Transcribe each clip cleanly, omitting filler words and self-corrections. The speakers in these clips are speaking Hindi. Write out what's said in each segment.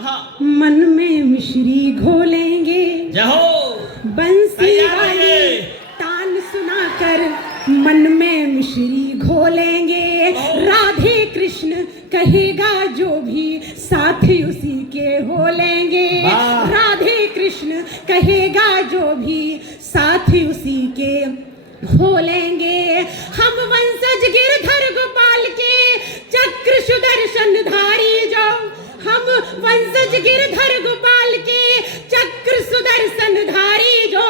मन में मिश्री घोलेंगे, बंसी वाली तान सुनाकर मन में मिश्री घोलेंगे। राधे कृष्ण कहेगा जो भी साथी उसी के हो लेंगे। राधे कृष्ण कहेगा जो भी साथी उसी के हो लेंगे। हम वंशज गिरधर गोपाल के चक्र सुदर्शन धारी जो, हम वंशज गिरधर गोपाल के चक्र सुदर्शन धारी जो,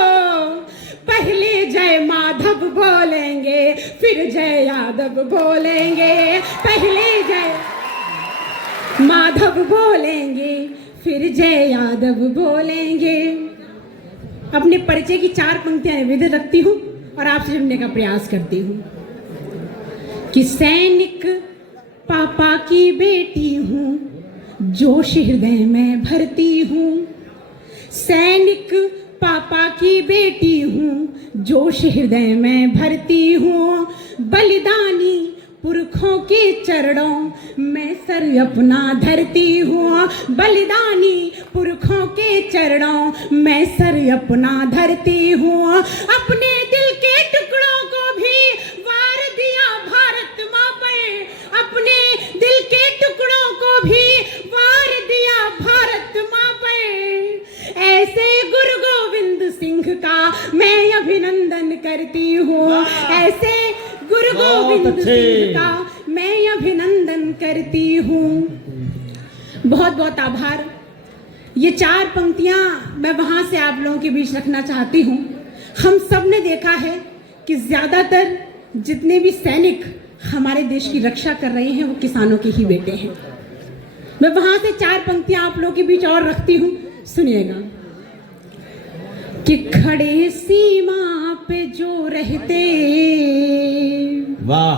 पहले जय माधव बोलेंगे फिर जय यादव बोलेंगे। पहले जय माधव बोलेंगे फिर जय यादव बोलेंगे। अपने परिचय की 4 पंक्तियां निवेदित रखती हूँ और आपसे जुड़ने का प्रयास करती हूँ कि सैनिक पापा की बेटी हूँ, जोश हृदय में भरती हूँ। सैनिक पापा की बेटी हूँ, जोश हृदय में भरती हूँ। बलिदानी पुरखों के चरणों में सर अपना धरती हूँ। बलिदानी पुरखों के चरणों में सर अपना धरती हूँ। अपने दिल के टुकड़ों को भी वार दिया भारत माँ पर, अपने दिल के टुकड़ों को भी वार दिया भारत माँ पर। ऐसे गुरु गोविंद सिंह का मैं अभिनंदन करती हूँ। ऐसे गुरु गोविंद सिंह का मैं अभिनंदन करती हूँ। बहुत बहुत आभार। ये 4 पंक्तियां मैं वहां से आप लोगों के बीच रखना चाहती हूँ। हम सब ने देखा है कि ज्यादातर जितने भी सैनिक हमारे देश की रक्षा कर रहे हैं वो किसानों के ही बेटे हैं। मैं वहां से 4 पंक्तियां आप लोगों के बीच और रखती हूँ, सुनिएगा कि खड़े सीमा पे जो रहते, वाह,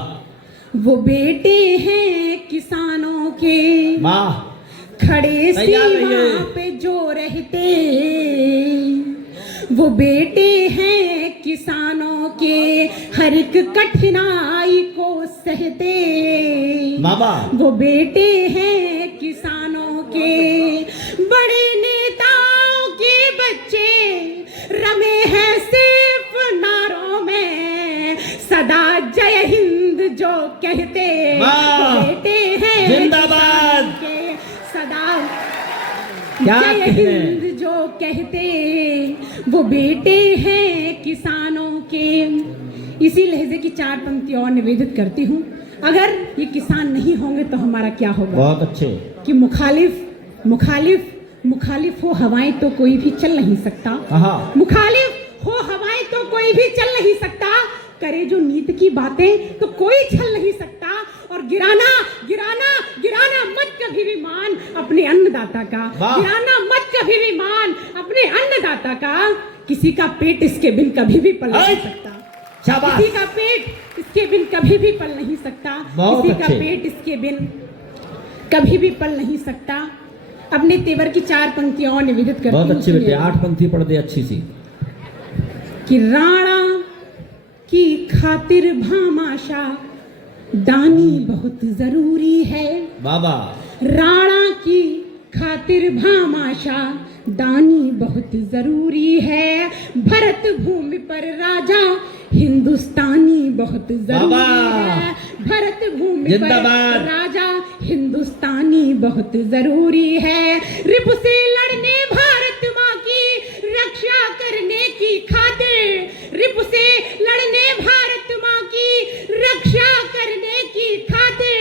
वो बेटे हैं किसानों के। वाह, खड़े सीमा पे जो रहते, वो बेटे हैं किसानों के। हर एक कठिनाई को सहते, वो बेटे हैं किसानों के। बड़े नेताओं के बच्चे रमे हैं सिर्फ नारों में, सदा जय हिंद जो कहते, बेटे हैं जिंदाबाद के। सदा क्या जय हिंद जो कहते, वो बेटे हैं किसानों के। इसी लहजे की 4 पंक्ति और निवेदित करती हूँ। अगर ये किसान नहीं होंगे तो हमारा क्या होगा? बहुत अच्छे। कि मुखालिफ हो हवाएं तो कोई भी चल नहीं सकता। मुखालिफ हो हवाएं तो कोई भी चल नहीं सकता। करे जो नीत की बातें तो कोई छल नहीं सकता। और गिराना मत कभी भी मान अपने अन्नदाता का। गिराना मत कभी भी मान अपने अन्नदाता का। किसी का पेट इसके बिन कभी भी पल नहीं सकता। किसी का पेट इसके बिन कभी भी पल नहीं सकता। किसी का पेट इसके बिन कभी भी पल नहीं सकता। अपने तेवर की 4 पंक्तियां और निवेदित करती हूँ। बहुत अच्छी बेटे, 8 पंक्ति पढ़ दे अच्छी सी। कि राणा की खातिर भामाशाह दानी बहुत जरूरी है। बाबा, राणा की खातिर भामाशाह दानी बहुत जरूरी है। भरत भूमि पर राजा हिंदुस्तानी बहुत जरूरी है। भरत भूमि पर राजा हिंदुस्तानी बहुत जरूरी है। रिपु से लड़ने भारत माँ की रक्षा करने की खातिर, रिपु से लड़ने भारत माँ की रक्षा करने की खातिर,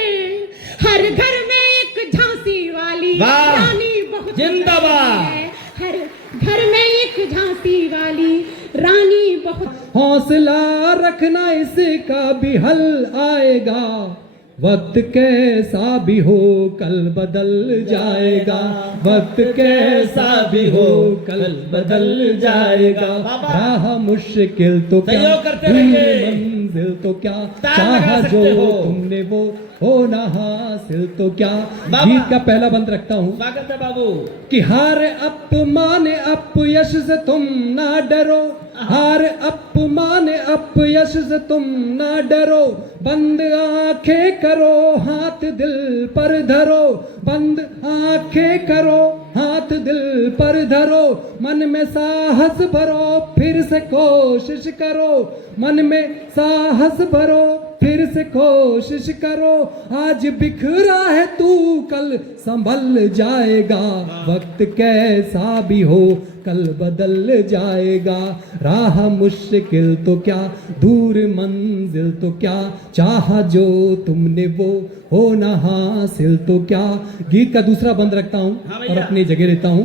हर घर में एक झांसी वाली रानी बहुत जिंदाबाद है। हर घर में एक झांसी वाली रानी बहुत। हौसला रखना, इसका भी हल आएगा। वक्त कैसा भी हो कल बदल जाएगा। वक्त कैसा भी हो कल बदल जाएगा। राह मुश्किल तो क्या, मंजिल तो क्या, चाहा जो तुमने वो होना हासिल तो क्या। गीत का पहला बंद रखता हूँ। स्वागत है बाबू। कि हार अपमान अपयश से तुम ना डरो। हार अपमान अपयश से तुम ना डरो। बंद आंखें करो, हाथ दिल पर धरो। बंद आंखें करो, हाथ दिल पर धरो, मन में साहस भरो, फिर से कोशिश करो, मन में साहस भरो, फिर से कोशिश करो, आज बिखरा है तू कल संभल जाएगा, वक्त कैसा भी हो कल बदल जाएगा, राह मुश्किल तो क्या दूर मंजिल तो क्या, चाहा जो तुमने वो हो ना हासिल तो क्या। गीत का दूसरा बंद रखता हूं और अपनी जगह लेता हूं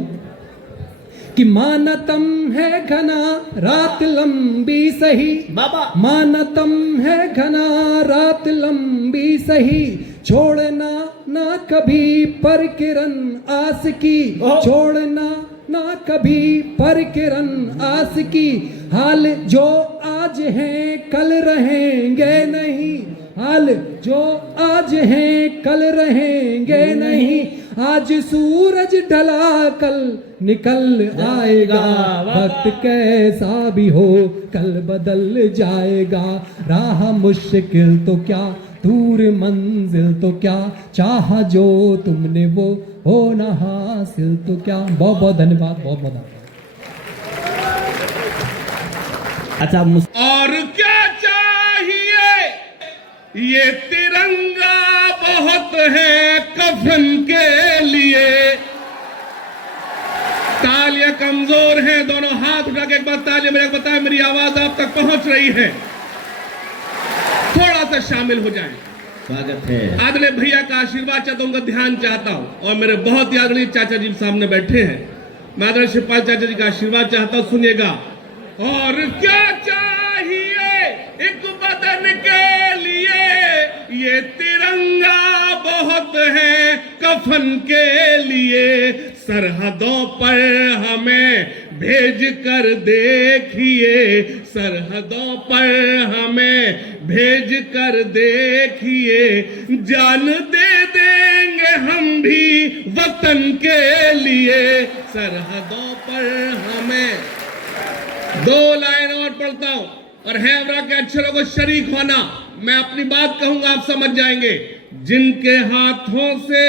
कि मानतम है घना रात लंबी सही, बाबा मानतम है घना रात लंबी सही, छोड़ना ना कभी पर किरण आस की, छोड़ना ना कभी पर किरण आस की, हाल जो आज हैं कल रहेंगे नहीं, हाल जो आज हैं कल रहेंगे नहीं, आज सूरज ढला कल निकल आएगा, वक्त कैसा भी हो कल बदल जाएगा, राह मुश्किल तो क्या दूर मंजिल तो क्या, चाहा जो तुमने वो हो ना हासिल तो क्या। बहुत बहुत धन्यवाद, बहुत बहुत धन्यवाद। अच्छा और क्या चाहिए, ये तिरंगा बहुत है कफन के लिए। तालियां कमजोर हैं, दोनों हाथ उठा के एक बार तालियां मेरे को बताएं, मेरी आवाज आप तक पहुंच रही है, थोड़ा सा शामिल हो जाएं। स्वागत है। आदरणीय भैया का आशीर्वाद चाहता हूँ, उनका ध्यान चाहता हूँ, और मेरे बहुत ही आदरणीय चाचा जी सामने बैठे हैं, मैं आदरणीय शिवपाल चाचा जी का आशीर्वाद चाहता हूँ, सुनिएगा। और क्या चाहिए एक बदन के लिए, ये तिरंगा बहुत है कफन के लिए, सरहदों पर हमें भेज कर देखिए, सरहदों पर हमें भेज कर देखिए, जान दे देंगे हम भी वतन के लिए, सरहदों पर हमें। दो लाइन और पढ़ता हूं, और हैवरा के अक्षरों को शरीक होना, मैं अपनी बात कहूंगा आप समझ जाएंगे। जिनके हाथों से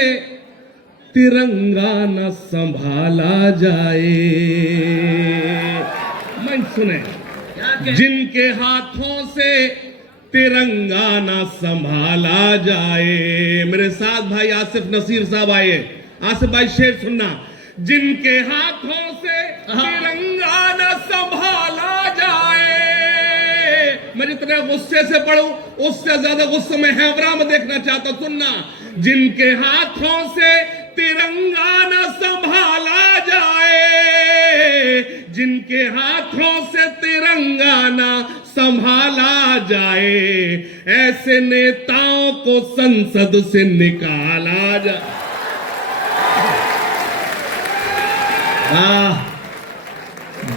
तिरंगा न संभाला जाए, मन सुने, जिनके हाथों से तिरंगा न संभाला जाए। मेरे साथ भाई आसिफ नसीर साहब आए, आसिफ भाई शेर सुनना। जिनके हाथों से तिरंगा न संभाला जाए, मैं जितने गुस्से से पढ़ूं उससे ज्यादा गुस्से में हैवरा में देखना चाहता, सुनना। जिनके हाथों से तिरंगा न संभाला जाए, जिनके हाथों से तिरंगा न संभाला जाए, ऐसे नेताओं को संसद से निकाला जाए।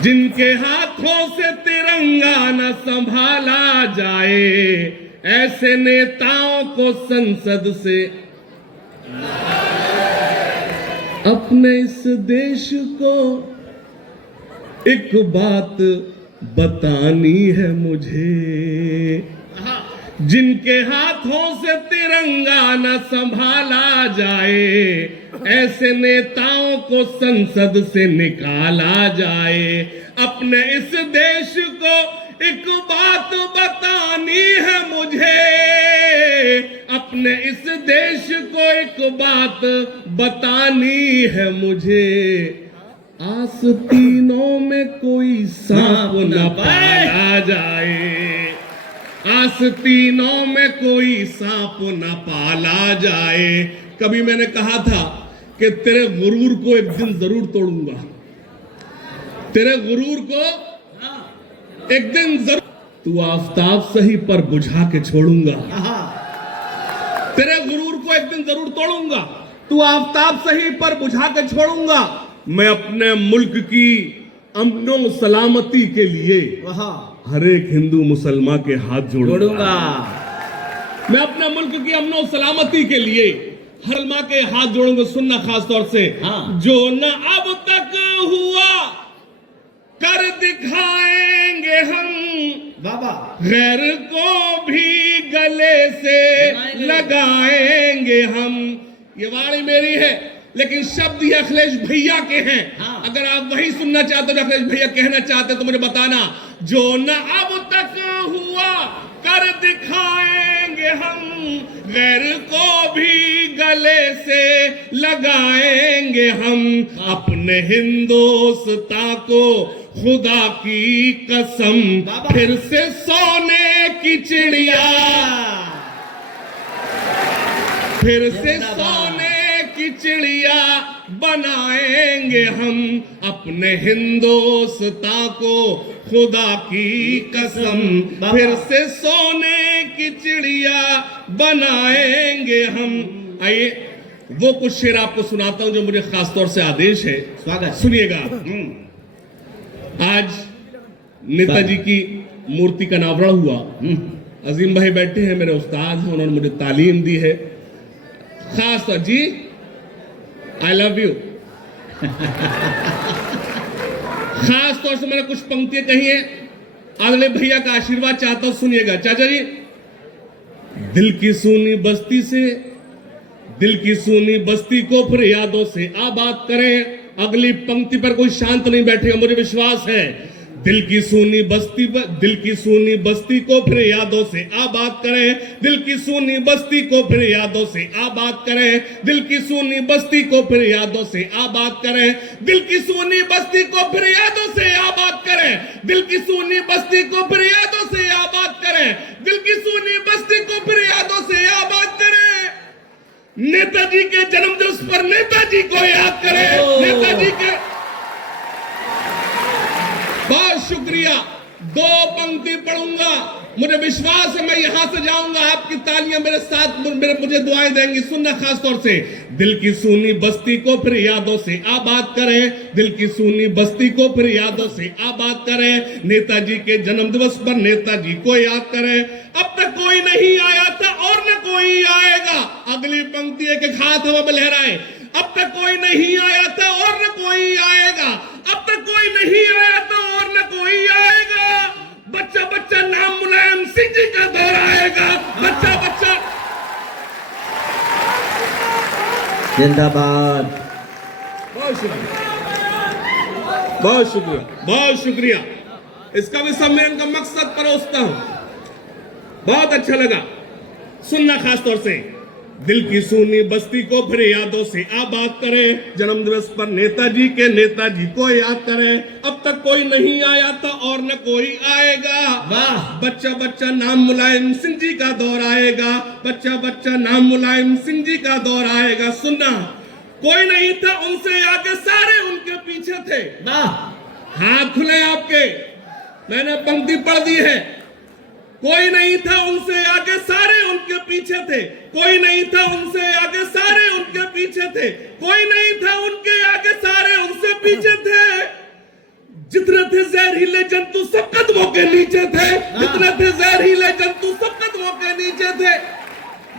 जिनके हाथों से तिरंगा न संभाला जाए, ऐसे नेताओं को संसद से। अपने इस देश को एक बात बतानी है मुझे, जिनके हाथों से तिरंगा न संभाला जाए, ऐसे नेताओं को संसद से निकाला जाए। अपने इस देश को एक बात बतानी है मुझे, अपने इस देश को एक बात बतानी है मुझे, आस्तीनों में कोई सांप न पाला जाए, आस्तीनों में कोई सांप न पाला जाए। कभी मैंने कहा था कि तेरे गुरूर को एक दिन जरूर तोड़ूंगा, तेरे गुरूर को एक दिन जरूर, तू आफताब सही पर बुझा के छोड़ूंगा, तेरे गुरूर को एक दिन जरूर तोड़ूंगा, तू आफताब सही पर बुझा के छोड़ूंगा। मैं अपने मुल्क की अमनो सलामती के लिए हर एक हिंदू मुसलमान के हाथ जोड़ूंगा। मैं अपने मुल्क की अमनो सलामती के लिए हर माँ के हाथ जोड़ूंगा। सुनना खास तौर से, जो न अब तक हुआ कर दिखाएंगे हम, बाबा गैर को भी गले से लगाएंगे हम। ये वाणी मेरी है, लेकिन शब्द ये अखिलेश भैया के हैं। हाँ। अगर आप वही सुनना चाहते हो जो अखिलेश भैया कहना चाहते तो मुझे बताना। जो न अब तक हुआ कर दिखाएंगे हम, गैर को भी गले से लगाएंगे हम, अपने हिंदुस्तान को खुदा की कसम, फिर से सोने की चिड़िया, फिर से सोने की चिड़िया बनाएंगे हम, अपने हिंदुस्तान को खुदा की कसम, फिर से सोने की चिड़िया बनाएंगे हम। आइए वो कुछ शेर आपको सुनाता हूं जो मुझे खास तौर से आदेश है। स्वागत। सुनिएगा। आज नेताजी की मूर्ति का अनावरण हुआ। अजीम भाई बैठे हैं, मेरे उस्ताद हैं, उन्होंने मुझे तालीम दी है। खास तौर जी आई लव यू। खास तौर से मैंने कुछ पंक्तियां कही है, आदरणीय भैया का आशीर्वाद चाहता हूं, सुनिएगा। चाचा जी, दिल की सूनी बस्ती से, दिल की सूनी बस्ती को फिर यादों से आबाद करें। अगली पंक्ति पर कोई शांत नहीं बैठेगा, मुझे विश्वास है। दिल की सूनी बस्ती पर, दिल की सूनी बस्ती को फिर यादों से आबाद करें, दिल की सूनी बस्ती को फिर यादों से आबाद करें, दिल की सूनी बस्ती को फिर यादों से आबाद करें, दिल की सूनी बस्ती को फिर यादों से आबाद करें, दिल की सूनी बस्ती को फिर यादों से आबाद करें, दिल की सूनी बस्ती को फिर यादों से आबाद करें। नेताजी के जन्मदिवस पर नेताजी को याद करें। नेताजी के बहुत शुक्रिया। दो पंक्ति पढ़ूंगा, मुझे विश्वास है मैं यहां से जाऊंगा, आपकी तालियां मेरे साथ मुझे दुआएं देंगी। सुनना खास तौर से। दिल की सूनी बस्ती को फिर यादों से आबाद करें, दिल की सूनी बस्ती को फिर यादों से आबाद करें। नेताजी के जन्मदिवस पर नेताजी को याद करें। अब तक कोई नहीं आया था और न कोई आएगा। अगली पंक्ति है कि हाथ हवा में लहराए। अब तक कोई नहीं आया था और न कोई आएगा, अब तक कोई नहीं आया था और न कोई आएगा। बच्चा बच्चा नाम मुलायम सिंह जी का दौर आएगा। बच्चा बच्चा जिंदाबाद। बहुत शुक्रिया, बहुत शुक्रिया, बहुत शुक्रिया। इसका भी सम्मेलन का मकसद परोसता हूं। बहुत अच्छा लगा। सुनना खास तौर से। दिल की सूनी बस्ती को फिर यादों से आबाद करें, जन्मदिवस पर नेताजी के नेताजी को याद करें। अब तक कोई नहीं आया था और न कोई आएगा। वाह। बच्चा बच्चा नाम मुलायम सिंह जी का दौर आएगा। बच्चा बच्चा नाम मुलायम सिंह जी का दौर आएगा। सुनना, कोई नहीं था उनसे आगे सारे उनके पीछे थे। वाह। हाथ खुले आपके, मैंने पंक्ति पढ़ दी है। कोई नहीं था उनसे आगे सारे उनके पीछे थे, कोई नहीं था उनसे आगे सारे उनके पीछे थे, कोई नहीं था उनके आगे सारे उनसे पीछे थे। जितने थे जहरीले जंतु सब कदमों के नीचे थे, जितने थे जहरीले जंतु सब कदमों के नीचे थे।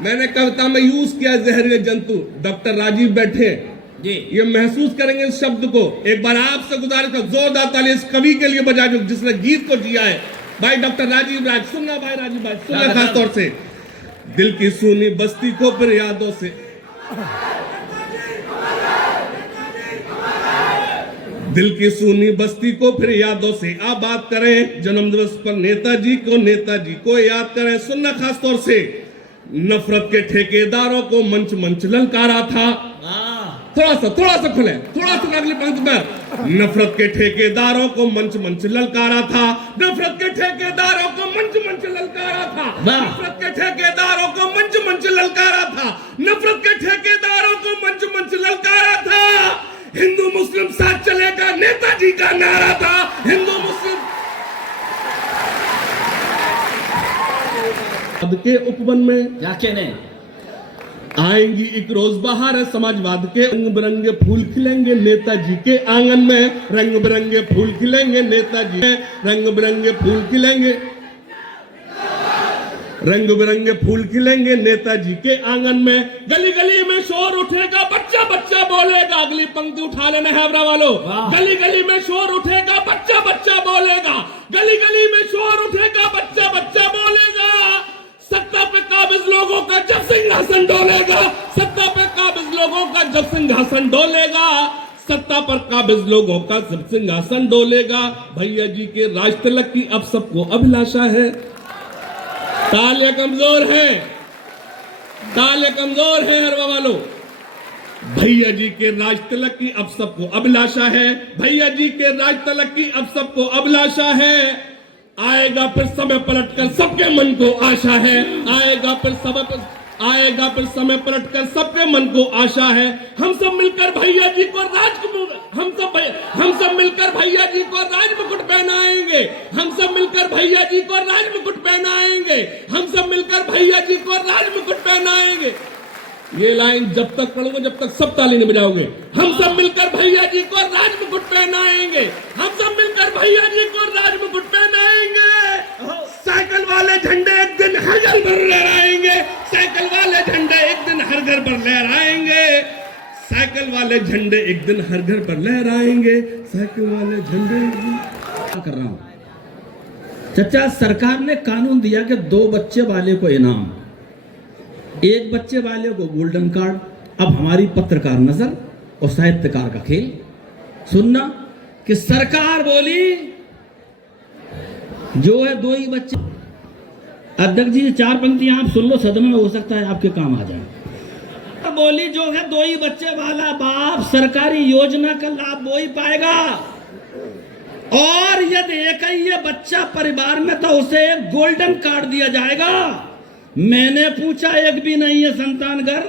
मैंने कविता में यूज किया जहरीले जंतु। डॉक्टर राजीव बैठे जी, ये महसूस करेंगे इस शब्द को। एक बार आपसे गुजारिश है, जोरदार ताली इस कवि के लिए बजा दो जिसने गीत को जिया है। भाई डॉक्टर राजीव राज, सुनना भाई राजीव भाई, सुनना खास तौर से। दिल की सूनी बस्ती को फिर यादों से, दिल की सूनी बस्ती को फिर यादों से आबाद करें। जन्मदिवस पर नेताजी को याद करें। सुनना खास तौर से। नफरत के ठेकेदारों को मंच मंच ललकारा था। थोड़ा सा खुले, थोड़ा सा अगली पंक्ति पर। नफरत के ठेकेदारों को मंच मंच ललकारा था। नफरत के ठेकेदारों को मंच मंच ललकारा था। नफरत के ठेकेदारों को मंच मंच ललकारा था। नफरत के ठेकेदारों को मंच मंच ललकारा था। हिंदू मुस्लिम साथ चलेगा नेताजी का नारा था। हिंदू मुस्लिम के उपवन में क्या कहने आएंगी एक रोज बहार है समाजवाद के। रंग बिरंगे फूल खिलेंगे नेताजी के आंगन में। रंग बिरंगे फूल खिलेंगे नेताजी, रंग बिरंगे फूल खिलेंगे, रंग बिरंगे फूल खिलेंगे नेताजी के आंगन में। गली गली में शोर उठेगा, बच्चा बच्चा बोलेगा। अगली पंक्ति उठा लेना है हैबरा वालों। गली गली में शोर उठेगा, बच्चा बच्चा बोलेगा। गली गली में शोर उठेगा, बच्चा बच्चा बोलेगा। सत्ता पे काबिज लोगों का जब सिंहासन डोलेगा, सत्ता पे काबिज लोगों का जब सिंहासन डोलेगा, सत्ता पर काबिज लोगों का जब सिंहासन डोलेगा। भैया जी के राज तिलक की अब सबको अभिलाषा है। तालियां कमजोर है, तालियां कमजोर है हर वालों। भैया जी के राज तिलक की अब सबको अभिलाषा है। भैया जी के राज तिलक की अब सबको अभिलाषा है। आएगा फिर समय पलटकर सबके मन को आशा है। आएगा फिर समय पलटकर सबके मन को आशा है। हम सब मिलकर भैया जी को हम सब मिलकर भैया जी को राज मुकुट पहनाएंगे। हम सब मिलकर भैया जी को राज मुकुट पहनाएंगे। हम सब मिलकर भैया जी को राज मुकुट पहनाएंगे। ये लाइन जब तक पढ़ूंगा जब तक सब ताली नहीं बजाओगे। हम सब मिलकर भैया जी को राज मुकुट पहनाएंगे। हम सब मिलकर भैया जी को राज मुकुट पहनाएंगे। साइकिल वाले झंडे एक दिन हर घर पर लहराएंगे। साइकिल वाले झंडे एक दिन हर घर पर लहराएंगे। साइकिल वाले झंडे एक दिन हर घर पर लहराएंगे। साइकिल वाले झंडे कर रहा हूं चचा, सरकार ने कानून दिया कि 2 बच्चे वाले को इनाम, 1 बच्चे वाले को गोल्डन कार्ड। अब हमारी पत्रकार नजर और साहित्यकार का खेल सुनना कि सरकार बोली जो है 2 ही बच्चे। अध्यक्ष जी 4 पंक्तियां आप सुन लो, सदन में हो सकता है आपके काम आ जाए। बोली जो है 2 ही बच्चे वाला बाप सरकारी योजना का लाभ वो ही पाएगा, और यदि एक ही ये बच्चा परिवार में तो उसे एक गोल्डन कार्ड दिया जाएगा। मैंने पूछा एक भी नहीं है संतान घर।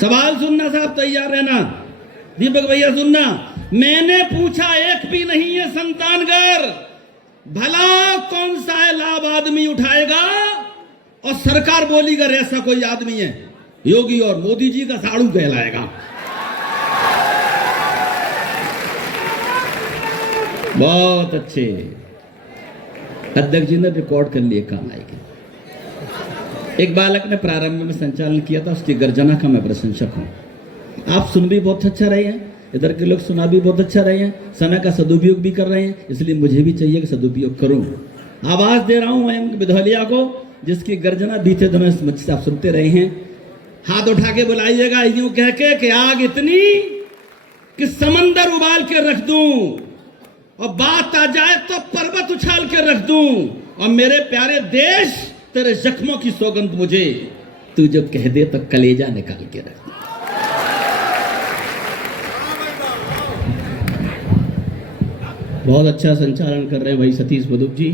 सवाल सुनना साहब, तैयार रहना। दीपक भैया सुनना, मैंने पूछा एक भी नहीं है संतान घर। भला कौन सा लाभ आदमी उठाएगा? और सरकार बोली अगर ऐसा कोई आदमी है, योगी और मोदी जी का साड़ू कहलाएगा। बहुत अच्छे, अध्यक्ष जी ने रिकॉर्ड कर लिए, काम आएगी। एक बालक ने प्रारंभ में संचालन किया था, उसकी गर्जना का मैं प्रशंसक हूं। आप सुन भी बहुत अच्छा रहे हैं, इधर के लोग सुना भी बहुत अच्छा रहे हैं, समय का सदुपयोग भी कर रहे हैं, इसलिए मुझे भी चाहिए कि सदुपयोग करूं। आवाज दे रहा हूं मयंक विधौलिया को, जिसकी गर्जना बीते दिनों इस मंच से आप सुनते रहे हैं। हाथ उठा के बुलाइएगा यूं कह के कि आग इतनी कि समंदर उबाल के रख दूं, और बात आ जाए तो पर्वत उछाल के रख दूं। और मेरे प्यारे देश, तेरे जख्मों की सौगंध मुझे तू जो कह दे तो कलेजा निकाल के रख दे। बहुत अच्छा संचालन कर रहे हैं भाई सतीश मधुप जी।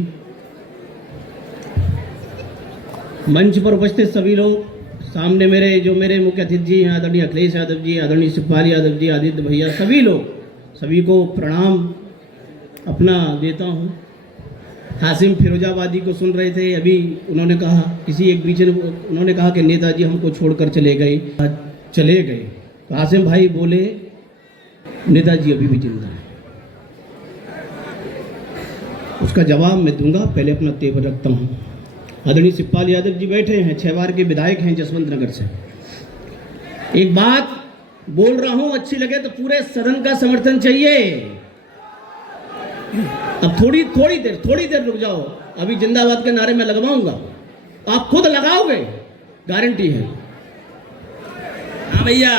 मंच पर उपस्थित सभी लोग, सामने मेरे मुख्य अतिथि जी हैं, आदरणीय अखिलेश यादव जी, आदरणीय शिवपाल यादव जी, आदित्य भैया, सभी लोग, सभी को प्रणाम अपना देता हूं। हासिम फिरोजाबादी को सुन रहे थे, अभी उन्होंने कहा, किसी एक बीच उन्होंने कहा कि नेताजी हमको छोड़कर चले गए। तो हासिम भाई बोले नेताजी अभी भी जिंदा है। उसका जवाब मैं दूंगा, पहले अपना तेवर रखता हूं। आदरणीय शिवपाल यादव जी बैठे हैं, 6 बार के विधायक हैं जसवंत नगर से। एक बात बोल रहा हूं, अच्छी लगे तो पूरे सदन का समर्थन चाहिए। अब थोड़ी देर रुक जाओ, अभी जिंदाबाद के नारे में लगवाऊंगा, आप खुद लगाओगे, गारंटी है। हाँ भैया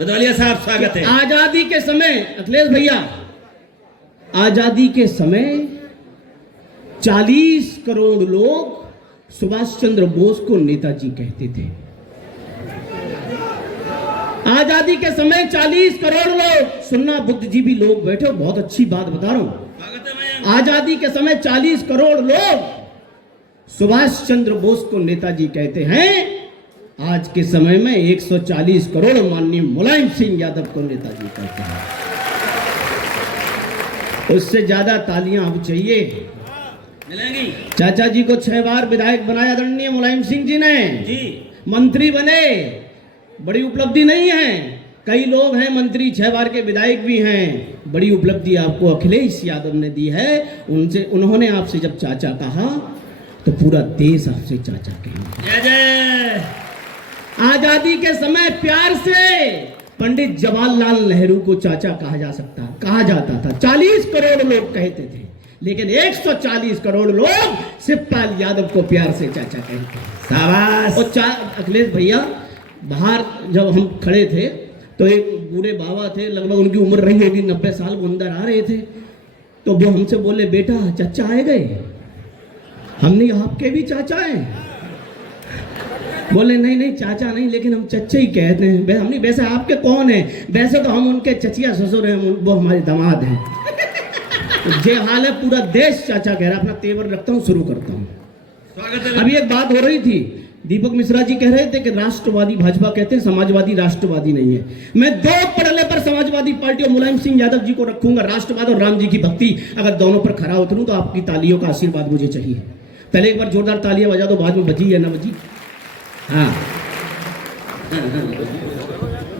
बदौलिया साहब, स्वागत है। आजादी के समय, अखिलेश भैया, आजादी के समय 40 करोड़ लोग सुभाष चंद्र बोस को नेताजी कहते थे। आजादी के समय 40 करोड़ लोग, सुनना बुद्धिजीवी लोग बैठे हो, बहुत अच्छी बात बता रहा हूं। आजादी के समय 40 करोड़ लोग सुभाष चंद्र बोस को नेताजी कहते हैं। आज के समय में 140 करोड़ माननीय मुलायम सिंह यादव को नेताजी कहते हैं। उससे ज्यादा तालियां अब चाहिए, मिलेंगी। चाचा जी को 6 बार विधायक बनाया आदरणीय मुलायम सिंह जी ने जी, मंत्री बने, बड़ी उपलब्धि नहीं है। कई लोग हैं मंत्री, 6 बार के विधायक भी हैं, बड़ी उपलब्धि आपको अखिलेश यादव ने दी है। उन्होंने आपसे जब चाचा कहा तो पूरा देश आपसे चाचा कहेगा। जय जय। आजादी के समय प्यार से पंडित जवाहरलाल नेहरू को चाचा कहा जाता था। 40 करोड़ लोग कहते थे, लेकिन 140 करोड़ लोग शिवपाल यादव को प्यार से चाचा कहते हैं। शाबाश। और अखिलेश भैया, बाहर जब हम खड़े थे तो एक बूढ़े बाबा थे, लगभग उनकी उम्र रही होगी 90 साल, वो अंदर आ रहे थे। तो वो हमसे बोले, बेटा चाचा आए गए? हमने आपके भी चाचा हैं? बोले नहीं नहीं चाचा नहीं, लेकिन हम चच्चे ही कहते हैं। हमने वैसे आपके कौन है? वैसे तो हम उनके चचिया ससुर हैं, वो हमारे दामाद हैं। ये हाल है, पूरा देश चाचा कह रहा है। अपना तेवर रखता हूँ, शुरू करता हूँ। स्वागत है। अभी एक बात हो रही थी, दीपक मिश्रा जी कह रहे थे कि राष्ट्रवादी भाजपा कहते हैं, समाजवादी राष्ट्रवादी नहीं है। मैं दो पड़ले पर समाजवादी पार्टी और मुलायम सिंह यादव जी को रखूंगा, राष्ट्रवाद और राम जी की भक्ति। अगर दोनों पर खरा उतरूं तो आपकी तालियों का आशीर्वाद मुझे चाहिए। पहले एक बार जोरदार तालियां बजा दो, बाद में बजी या ना बजी। हाँ,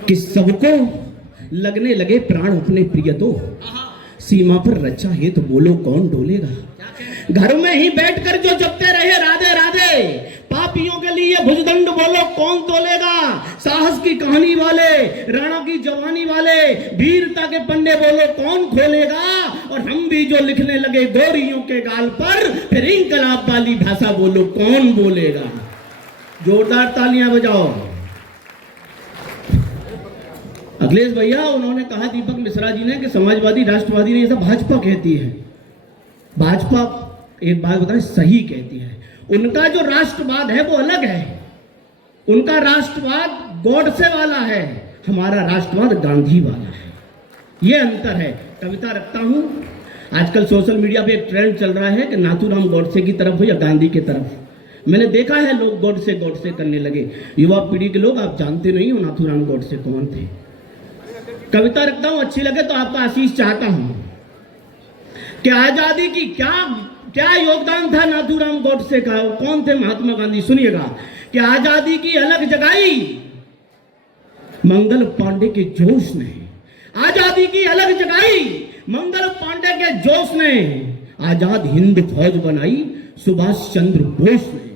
कि सबको लगने लगे प्राण अपने प्रिय तो, सीमा पर रचा है तो बोलो कौन डोलेगा। घर में ही बैठकर जो जपते रहे राधे राधे, पापियों के लिए भुजदंड बोलो कौन तोलेगा। साहस की कहानी वाले, राणा की जवानी वाले, वीरता के पन्ने बोलो कौन खोलेगा। और हम भी जो लिखने लगे गोरियों के गाल पर, फिर इंकलाब वाली भाषा बोलो कौन बोलेगा। जोरदार तालियां बजाओ। अखिलेश भैया, उन्होंने कहा दीपक मिश्रा जी ने कि समाजवादी राष्ट्रवादी नहीं, ऐसा भाजपा कहती है। भाजपा एक बात बताएं, सही कहती है। उनका जो राष्ट्रवाद है वो अलग है। उनका राष्ट्रवाद गॉडसे वाला है, हमारा राष्ट्रवाद गांधी वाला है। ये अंतर है। कविता रखता हूं। आजकल सोशल मीडिया पे एक ट्रेंड चल रहा है कि नाथूराम गॉडसे की तरफ हो या गांधी की तरफ। मैंने देखा है लोग गॉडसे गॉडसे करने लगे। युवा पीढ़ी के लोग, आप जानते नहीं हो नाथूराम गॉडसे कौन थे। कविता रखता हूं, अच्छी लगे तो आपका आशीष चाहता हूं कि आजादी की क्या योगदान था नाथूराम गॉडसे का। कौन थे महात्मा गांधी? सुनिएगा कि आजादी की अलग जगाई मंगल पांडे के जोश ने। आजादी की अलग जगाई मंगल पांडे के जोश ने। आजाद हिंद फौज बनाई सुभाष चंद्र बोस ने।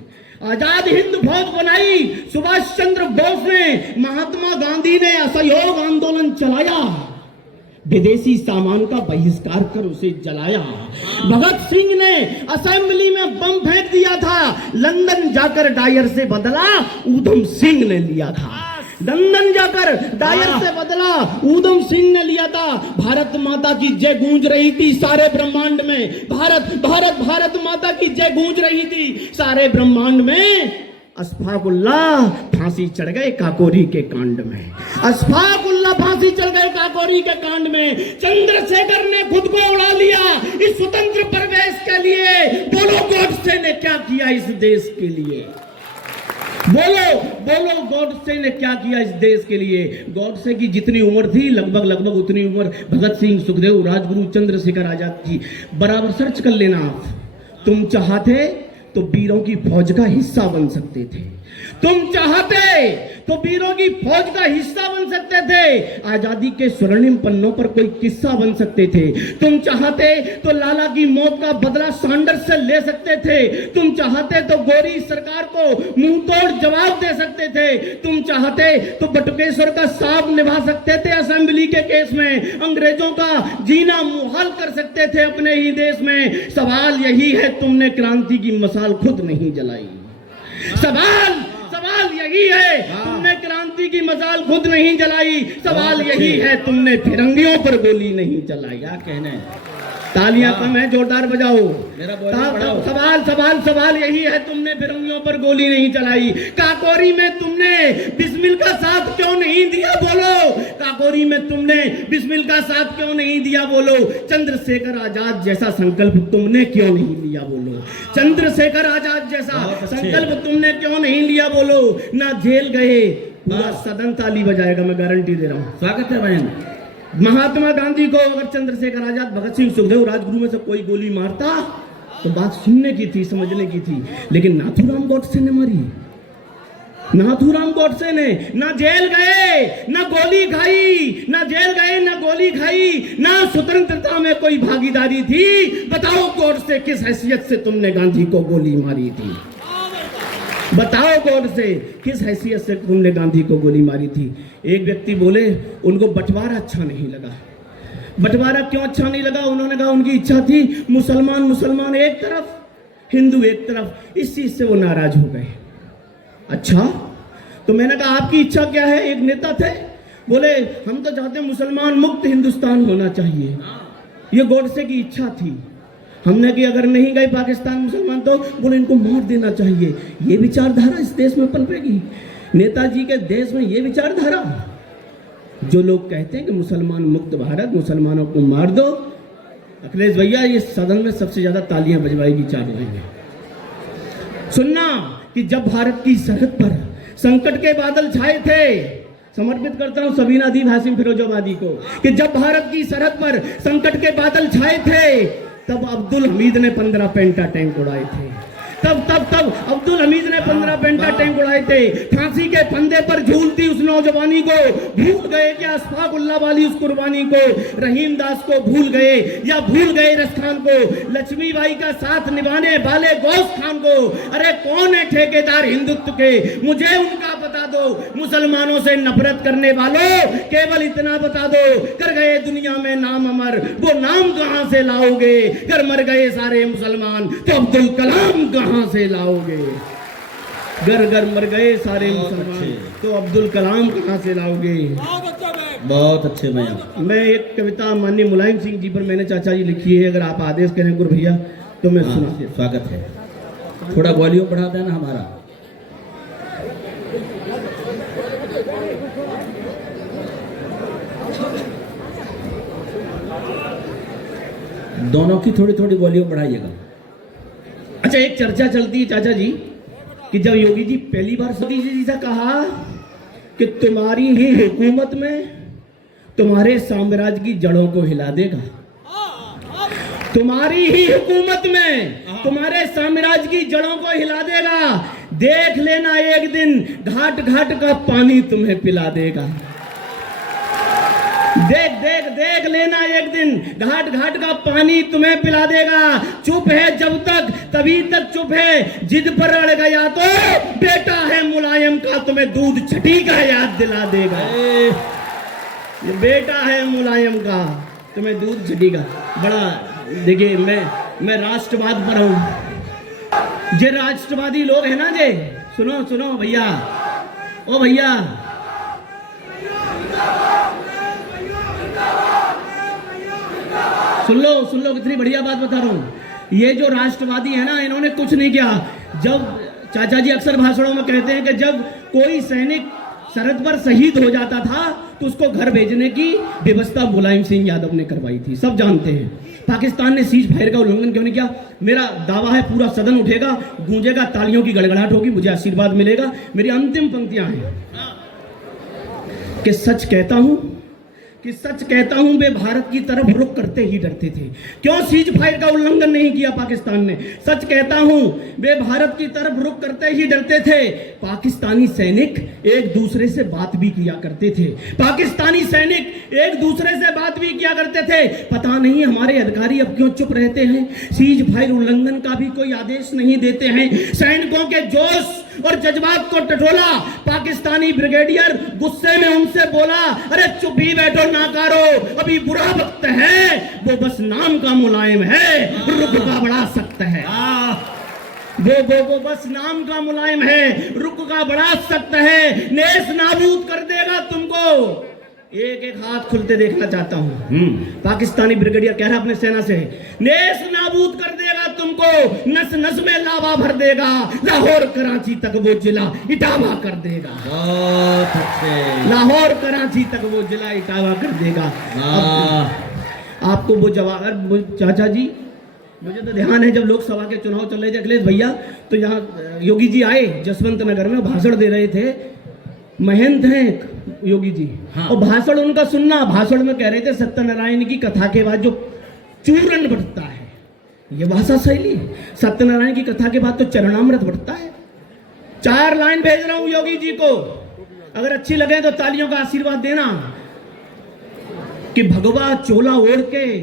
आजाद हिंद फौज बनाई सुभाष चंद्र बोस ने। महात्मा गांधी ने असहयोग आंदोलन चलाया, विदेशी सामान का बहिष्कार कर उसे जलाया। भगत सिंह ने असेंबली में बम फेंक दिया था, लंदन जाकर डायर से बदला ऊधम सिंह ने लिया था। लंदन जाकर डायर से बदला ऊधम सिंह ने लिया था। भारत माता की जय गूंज रही थी सारे ब्रह्मांड में। भारत भारत भारत माता की जय गूंज रही थी सारे ब्रह्मांड में। अशफाकुल्लाह फांसी चढ़ गए काकोरी के कांड में। अशफाकुल्लाह फांसी चढ़ गए काकोरी के कांड में। चंद्रशेखर ने खुद को उड़ा लिया इस स्वतंत्र प्रवेश के लिए। बोलो गॉडसे ने क्या किया इस देश के लिए। बोलो बोलो गॉडसे ने क्या किया इस देश के लिए। गॉडसे की जितनी उम्र थी लगभग उतनी उम्र भगत सिंह, सुखदेव, राजगुरु, चंद्रशेखर आजाद की। बराबर सर्च कर लेना आप। तुम चाहते तो वीरों की फौज का हिस्सा बन सकते थे। तुम चाहते तो वीरों की फौज का हिस्सा बन सकते थे। आजादी के स्वर्णिम पन्नों पर कोई किस्सा बन सकते थे। तुम चाहते तो लाला की मौत का बदला सैंडर्स से ले सकते थे। तुम चाहते तो गोरी सरकार को मुंह तोड़ जवाब दे सकते थे। तुम चाहते तो बटुकेश्वर का साथ निभा सकते थे असेंबली के केस में। अंग्रेजों का जीना मुहाल कर सकते थे अपने ही देश में। सवाल यही है, तुमने क्रांति की मसाल खुद नहीं जलाई। सवाल यही है, तुमने क्रांति की मसाल खुद नहीं जलाई। सवाल यही है, तुमने फिरंगियों पर गोली नहीं चलाई। क्या कहना है? तालियां कम है, जोरदार बजाओ। सवाल यही है, तुमने फिरंगियों पर गोली नहीं चलाई। काकोरी में तुमने बिस्मिल का साथ क्यों नहीं दिया बोलो। काकोरी में तुमने बिस्मिल का साथ क्यों नहीं दिया बोलो। चंद्रशेखर आजाद जैसा संकल्प तुमने क्यों नहीं लिया बोलो। चंद्रशेखर आजाद जैसा संकल्प तुमने क्यों नहीं लिया बोलो। ना जेल गए, पूरा सदन ताली बजाएगा, मैं गारंटी दे रहा हूँ। स्वागत है बहन। महात्मा गांधी को अगर चंद्रशेखर आजाद, भगत सिंह, सुखदेव, राजगुरु में से कोई गोली मारता तो बात सुनने की थी, समझने की थी। लेकिन नाथूराम गॉडसे ने मारी। नाथूराम गॉडसे ने ना जेल गए, ना गोली खाई। ना जेल गए, ना गोली खाई, ना स्वतंत्रता में कोई भागीदारी थी। बताओ गॉडसे, किस हैसियत से तुमने गांधी को गोली मारी थी। बताओ गॉडसे, किस हैसियत से तुमने गांधी को गोली मारी थी। एक व्यक्ति बोले उनको बंटवारा अच्छा नहीं लगा। बंटवारा क्यों अच्छा नहीं लगा? उन्होंने कहा उनकी इच्छा थी मुसलमान एक तरफ, हिंदू एक तरफ। इस चीज से वो नाराज हो गए। अच्छा, तो मैंने कहा आपकी इच्छा क्या है? एक नेता थे, बोले हम तो चाहते हैं मुसलमान मुक्त हिंदुस्तान होना चाहिए। ये गॉडसे की इच्छा थी। हमने कि अगर नहीं गए पाकिस्तान मुसलमान तो बोले इनको मार देना चाहिए। ये विचारधारा इस देश में पनपेगी? नेताजी के देश में ये विचारधारा? जो लोग कहते हैं कि मुसलमान मुक्त भारत, मुसलमानों को मार दो, अखिलेश भैया ये सदन में सबसे ज्यादा तालियां बजवाएगी 4 महीने। सुनना कि जब भारत की सरहद पर संकट के बादल छाए थे, समर्पित करता हूं सबीना अदीब हासिम फिरोजाबादी को, कि जब भारत की सरहद पर संकट के बादल छाए थे तब अब्दुल हमीद ने 15 पेंटा टैंक उड़ाए थे। तब अब्दुल हमीद ने 15 पेंटा टैंक उड़ाए थे। फांसी के फंदे पर झूलती उस नौजवानी को भूल गए क्या? अशफाकुल्लाह वाली उस कुर्बानी को, रहीम दास को भूल गए या भूल गए रस खान को, लक्ष्मीबाई का साथ निभाने वाले गौस खान को? अरे कौन है ठेकेदार हिंदुत्व के? मुझे उनका बता दो। मुसलमानों से नफरत करने वालों केवल इतना बता दो, कर गए दुनिया में नाम अमर, वो नाम कहां से लाओगे? कर मर गए सारे मुसलमान तो अब्दुल कलाम कहां से लाओगे? घर मर गए सारे मुसलमान तो अब्दुल कलाम कहां से लाओगे? बहुत अच्छे भैया। मैं एक कविता माननीय मुलायम सिंह जी पर मैंने चाचा जी लिखी है, अगर आप आदेश करें गुरु भैया तो मैं सुना। स्वागत है। थोड़ा वॉल्यूम बढ़ा देना हमारा। दोनों की थोड़ी थोड़ी वॉल्यूम बढ़ाइएगा। अच्छा, एक चर्चा चलती है चाचा जी कि जब योगी जी पहली बार मोदी जी से कहा कि तुम्हारी ही हुकूमत में तुम्हारे साम्राज्य की जड़ों को हिला देगा, तुम्हारी ही हुकूमत में तुम्हारे साम्राज्य की जड़ों को हिला देगा, देख लेना एक दिन घाट घाट का पानी तुम्हें पिला देगा। देख लेना एक दिन घाट घाट का पानी तुम्हें पिला देगा। चुप है जब तक तभी तक चुप है, जिद पर अड़ गया तो बेटा है मुलायम का तुम्हें दूध छठी का याद दिला देगा। ये बेटा है मुलायम का तुम्हें दूध छठी का। बड़ा देखिए, मैं राष्ट्रवाद पर हूं। जे राष्ट्रवादी लोग है ना, जे सुनो भैया, ओ भैया, सुन लो कितनी बढ़िया बात बता रहा हूं। ये जो राष्ट्रवादी है ना, इन्होंने कुछ नहीं किया। जब चाचा जी अक्सर भाषणों में कहते हैं कि जब कोई सैनिक सरहद पर शहीद हो जाता था तो उसको घर भेजने की व्यवस्था मुलायम सिंह यादव ने करवाई थी, सब जानते हैं। पाकिस्तान ने सीज फायर का उल्लंघन क्यों नहीं किया? मेरा दावा है पूरा सदन उठेगा, गूंजेगा, तालियों की गड़गड़ाहट होगी, मुझे आशीर्वाद मिलेगा। मेरी अंतिम पंक्तियां हैं कि सच कहता हूं वे भारत की तरफ रुख करते ही डरते थे। क्यों सीज फायर का उल्लंघन नहीं किया पाकिस्तान ने? सच कहता हूं वे भारत की तरफ रुख करते ही डरते थे। पाकिस्तानी सैनिक एक दूसरे से बात भी किया करते थे। पता नहीं हमारे अधिकारी अब क्यों चुप रहते हैं, सीज फायर उल्लंघन का भी कोई आदेश नहीं देते हैं। सैनिकों के जोश और जज्बात को टटोला पाकिस्तानी ब्रिगेडियर गुस्से में उनसे बोला, अरे चुप ही बैठो नाकारो, अभी बुरा वक्त है, वो बस नाम का मुलायम है, रुख का बड़ा सख्त है। वो बस नाम का मुलायम है, रुख का बड़ा सख्त है, नेस नाबूद कर देगा तुमको। एक हाथ खुलते देखना चाहता हूं। पाकिस्तानी ब्रिगेडियर कह रहा अपने सेना से, नेस नाबूद कर देगा तुमको, नस नस में लावा भर देगा, लाहौर कराची तक वो जिला इटावा कर देगा। बहुत अच्छे। लाहौर कराची तक वो जिला इटावा कर देगा। आपको वो जवाहर चाचा जी, मुझे तो ध्यान है जब लोकसभा के चुनाव चल रहे थे अखिलेश भैया, तो यहाँ योगी जी आए जसवंत नगर में, भाषण दे रहे थे। महंत हैं योगी जी, हाँ। और भाषण उनका सुनना, भाषण में कह रहे थे सत्यनारायण की कथा के बाद जो चूर्ण बढ़ता है, ये भाषा शैली है। सत्यनारायण की कथा के बाद तो चरणामृत बढ़ता है। 4 लाइन भेज रहा हूं योगी जी को, अगर अच्छी लगे तो तालियों का आशीर्वाद देना। कि भगवा चोला ओढ़ के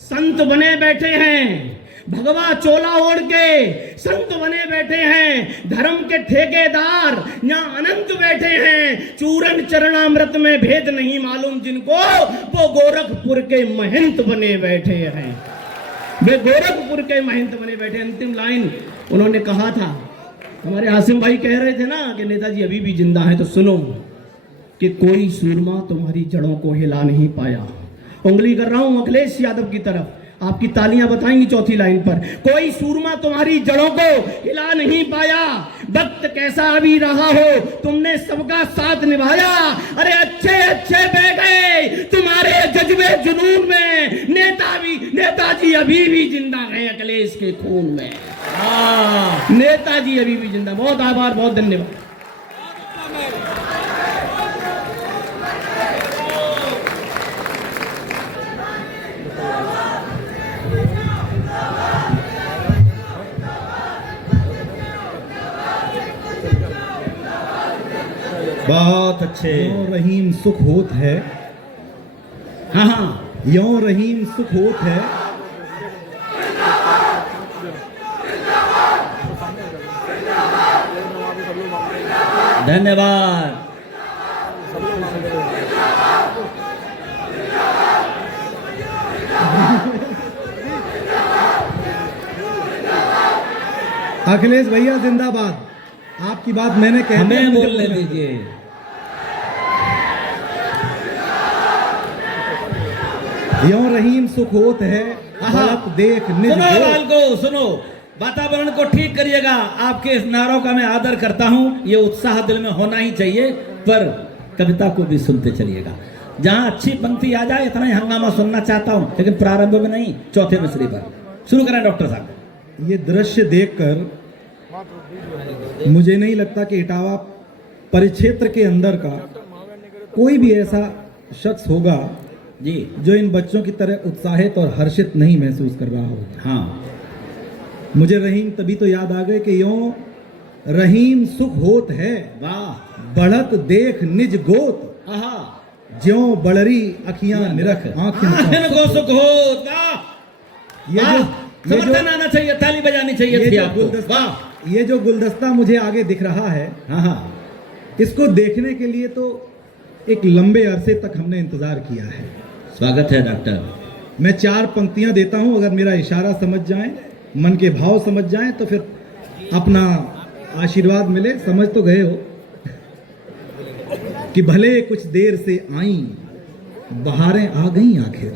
संत बने बैठे हैं, भगवा चोला ओढ़ के संत बने बैठे हैं, धर्म के ठेकेदार यहाँ अनंत बैठे हैं। चूरन चरणामृत में भेद नहीं मालूम जिनको, वो गोरखपुर के महंत बने बैठे हैं, वे गोरखपुर के महंत बने बैठे। अंतिम लाइन उन्होंने कहा था हमारे आसिम भाई कह रहे थे ना कि नेताजी अभी भी जिंदा हैं, तो सुनो कि कोई सूरमा तुम्हारी जड़ों को हिला नहीं पाया। उंगली कर रहा हूं अखिलेश यादव की तरफ, आपकी तालियां बताएंगी चौथी लाइन पर। कोई सूरमा तुम्हारी जड़ों को हिला नहीं पाया, वक्त कैसा अभी रहा हो तुमने सबका साथ निभाया। अरे अच्छे अच्छे बह गए तुम्हारे जज्बे जुनून में, नेताजी अभी भी जिंदा है अखिलेश के खून में। नेताजी अभी भी जिंदा। बहुत आभार, बहुत धन्यवाद। बहुत अच्छे। यों रहीम सुख होत है, हाँ हाँ, यों रहीम सुख होत है, धन्यवाद। अखिलेश भैया जिंदाबाद। आपकी बात मैंने कह दी, हमें मुझे बोलने बोलना। दीजिए। यों रहीम सुख होत है, बलक देख निज सुनो होत। लाल को, सुनो, वातावरण को ठीक करिएगा। आपके इस नारों का मैं आदर करता हूं, ये उत्साह दिल में होना ही चाहिए, पर कविता को भी सुनते चलिएगा। जहां अच्छी पंक्ति आ जाए इतना ही हंगामा सुनना चाहता हूं, लेकिन प्रारंभ में नहीं, चौथे मिसरी पर शुरू करें डॉक्टर साहब। ये दृश्य देखकर मुझे नहीं लगता कि इटावा परिक्षेत्र के अंदर का कोई भी ऐसा शख्स होगा जी, जो इन बच्चों की तरह उत्साहित और हर्षित नहीं महसूस कर रहा होगा। हाँ, मुझे रहीम तभी तो याद आ गए कि यों रहीम सुख होत है, वाह, बढ़त देख निज गोत, आहा, ज्यों बड़री अखियां निरख आंखें आखिर को सुख हो, वाह, ये वाह, जो समर्थन आना चाहिए, ताली बजानी चाहिए ये थी जो आपको। गुलदस्ता वाह, ये जो गुलदस्ता मुझे आगे दिख रहा है, हाँ हाँ, इसको देखने के लिए तो एक लंबे अरसे तक हमने इंतजार किया है। स्वागत है डॉक्टर। मैं 4 पंक्तियां देता हूं, अगर मेरा इशारा समझ जाएं, मन के भाव समझ जाएं, तो फिर अपना आशीर्वाद मिले। समझ तो गए हो कि भले कुछ देर से आई बहारें आ गई आखिर,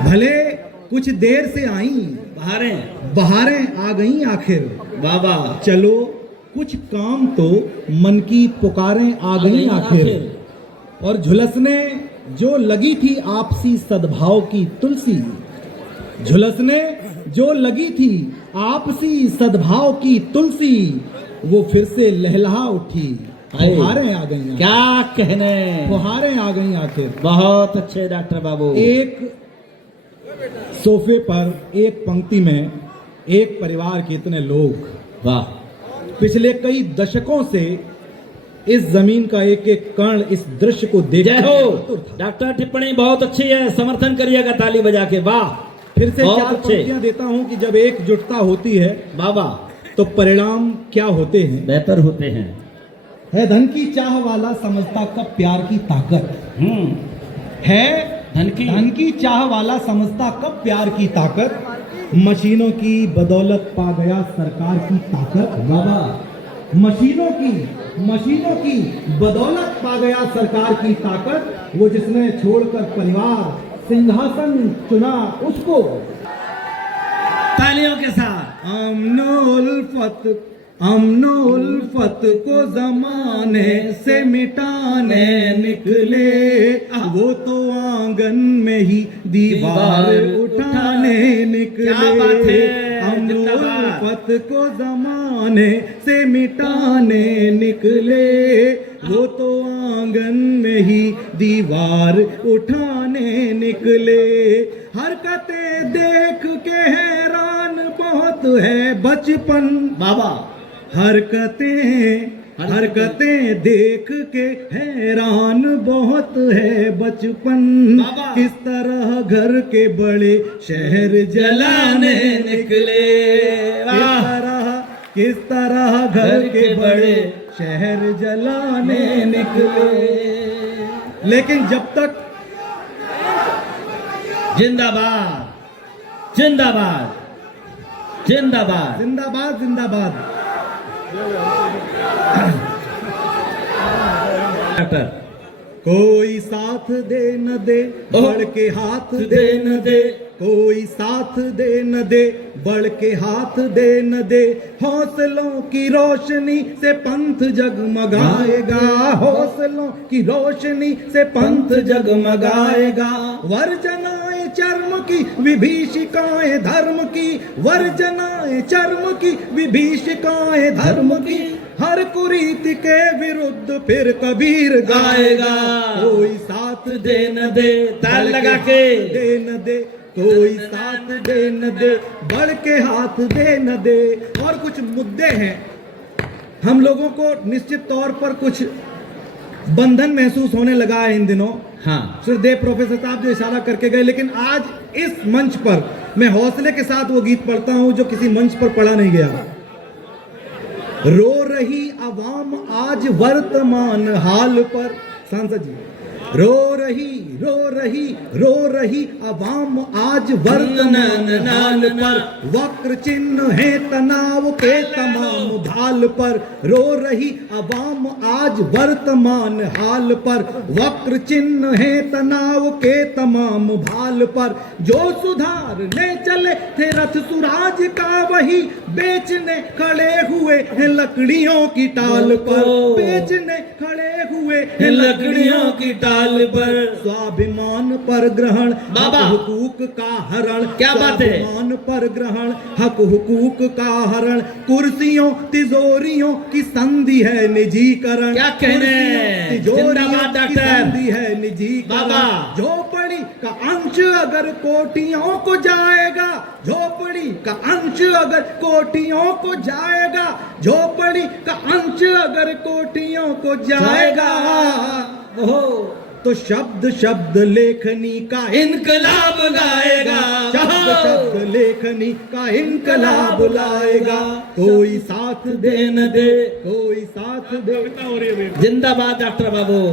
भले कुछ देर से आई बहारें आ गई आखिर, बाबा, चलो कुछ काम तो मन की पुकारें आ गई आखिर, और झुलसने जो लगी थी आपसी सद्भाव की तुलसी, झुलसने जो लगी थी आपसी सद्भाव की तुलसी, वो फिर से लहलहा उठी, फुहारें आ गई, क्या कहने, फुहारें आ गई आखिर। बहुत अच्छे डॉक्टर बाबू। एक सोफे पर एक पंक्ति में एक परिवार के इतने लोग, वाह, पिछले कई दशकों से इस जमीन का एक एक कण इस दृश्य को देख जय हो डॉक्टर, टिप्पणी बहुत अच्छी है, समर्थन करिएगा ताली बजा के। वाह, फिर से बहुत 4 अच्छे। पंक्तियां देता हूं कि जब एकजुटता होती है बाबा, तो परिणाम क्या होते हैं। बेहतर होते हैं। है धन की चाह वाला समझता कब प्यार की ताकत, है धन की चाह वाला समझता कब प्यार की ताकत, मशीनों की बदौलत पा गया सरकार की ताकत। बाबा, मशीनों की बदौलत पा गया सरकार की ताकत, वो जिसने छोड़कर परिवार सिंहासन चुना उसको। तालियों के साथ। अमनो उल्फत को जमाने से मिटाने निकले, वो तो आंगन में ही दीवार उठाने निकले। क्या बात है, अमनो जिंदाबाद। उल्फत को जमाने से मिटाने निकले, वो तो आंगन में ही दीवार उठाने निकले। हरकतें देख के हैरान बहुत है बचपन। बाबा, हरकतें देख के हैरान बहुत है बचपन। बाबा। किस तरह घर के बड़े शहर जलाने निकले, किस तरह घर के बड़े शहर जलाने निकले। लेकिन जब तक जिंदाबाद, जिंदाबाद, जिंदाबाद। जिंदाबाद जिंदाबाद। डॉक्टर कोई साथ दे न दे बढ़ के हाथ दे न दे, कोई साथ दे न दे बढ़ के हाथ दे न दे, हौसलों की रोशनी से पंथ जगमगाएगा, हौसलों की रोशनी से पंथ जगमगाएगा। वर्जनाएं चर्म की विभीषिकाएं धर्म की, वर्जनाएं चर्म की विभीषिकाएं धर्म की, हर कुरीति के विरुद्ध फिर कबीर गाएगा। कोई साथ दे न दे, ताल लगा के दे न दे, कोई साथ दे न दे बढ़ के हाथ दे न दे। और कुछ मुद्दे हैं, हम लोगों को निश्चित तौर पर कुछ बंधन महसूस होने लगा है इन दिनों। हाँ, श्रद्धेय प्रोफेसर साहब जो इशारा करके गए, लेकिन आज इस मंच पर मैं हौसले के साथ वो गीत पढ़ता हूं जो किसी मंच पर पढ़ा नहीं गया। रो रही अवाम आज वर्तमान हाल पर, सांसद जी, रो रही अवाम आज वर्तमान हाल पर, वक्र चिन्ह है तनाव के तमाम ढाल पर। रो रही अवाम आज वर्तमान हाल पर, वक्र चिन्ह है तनाव के तमाम भाल पर। जो सुधारने चले थे रथ सुराज का, वही बेचने खड़े हुए हैं लकड़ियों की टाल पर, बेचने खड़े हुए हैं लकड़ियों की टाल पर। स्वाभिमान पर ग्रहण बाबा, हक हुकूक का हरण, क्या बात है। स्वाभिमान पर ग्रहण हक हुकूक का हरण, कुर्सियों तिजोरियों की संधि है निजीकरण। क्या कहने, जिंदाबाद की डॉक्टर। संधि है निजीकरण। बाबा, झोपड़ी का अंश अगर कोटियों को जाएगा, झोपड़ी का अंश अगर कोटियों को जाएगा, झोपड़ी का अंश अगर कोटियों को जाएगा, तो शब्द शब्द लेखनी का इनकलाब गाएगा, शब्द शब्द लेखनी का इनकलाब लाएगा। कोई साथ दे न दे, कोई साथ दे। जिंदाबाद डॉक्टर बाबू।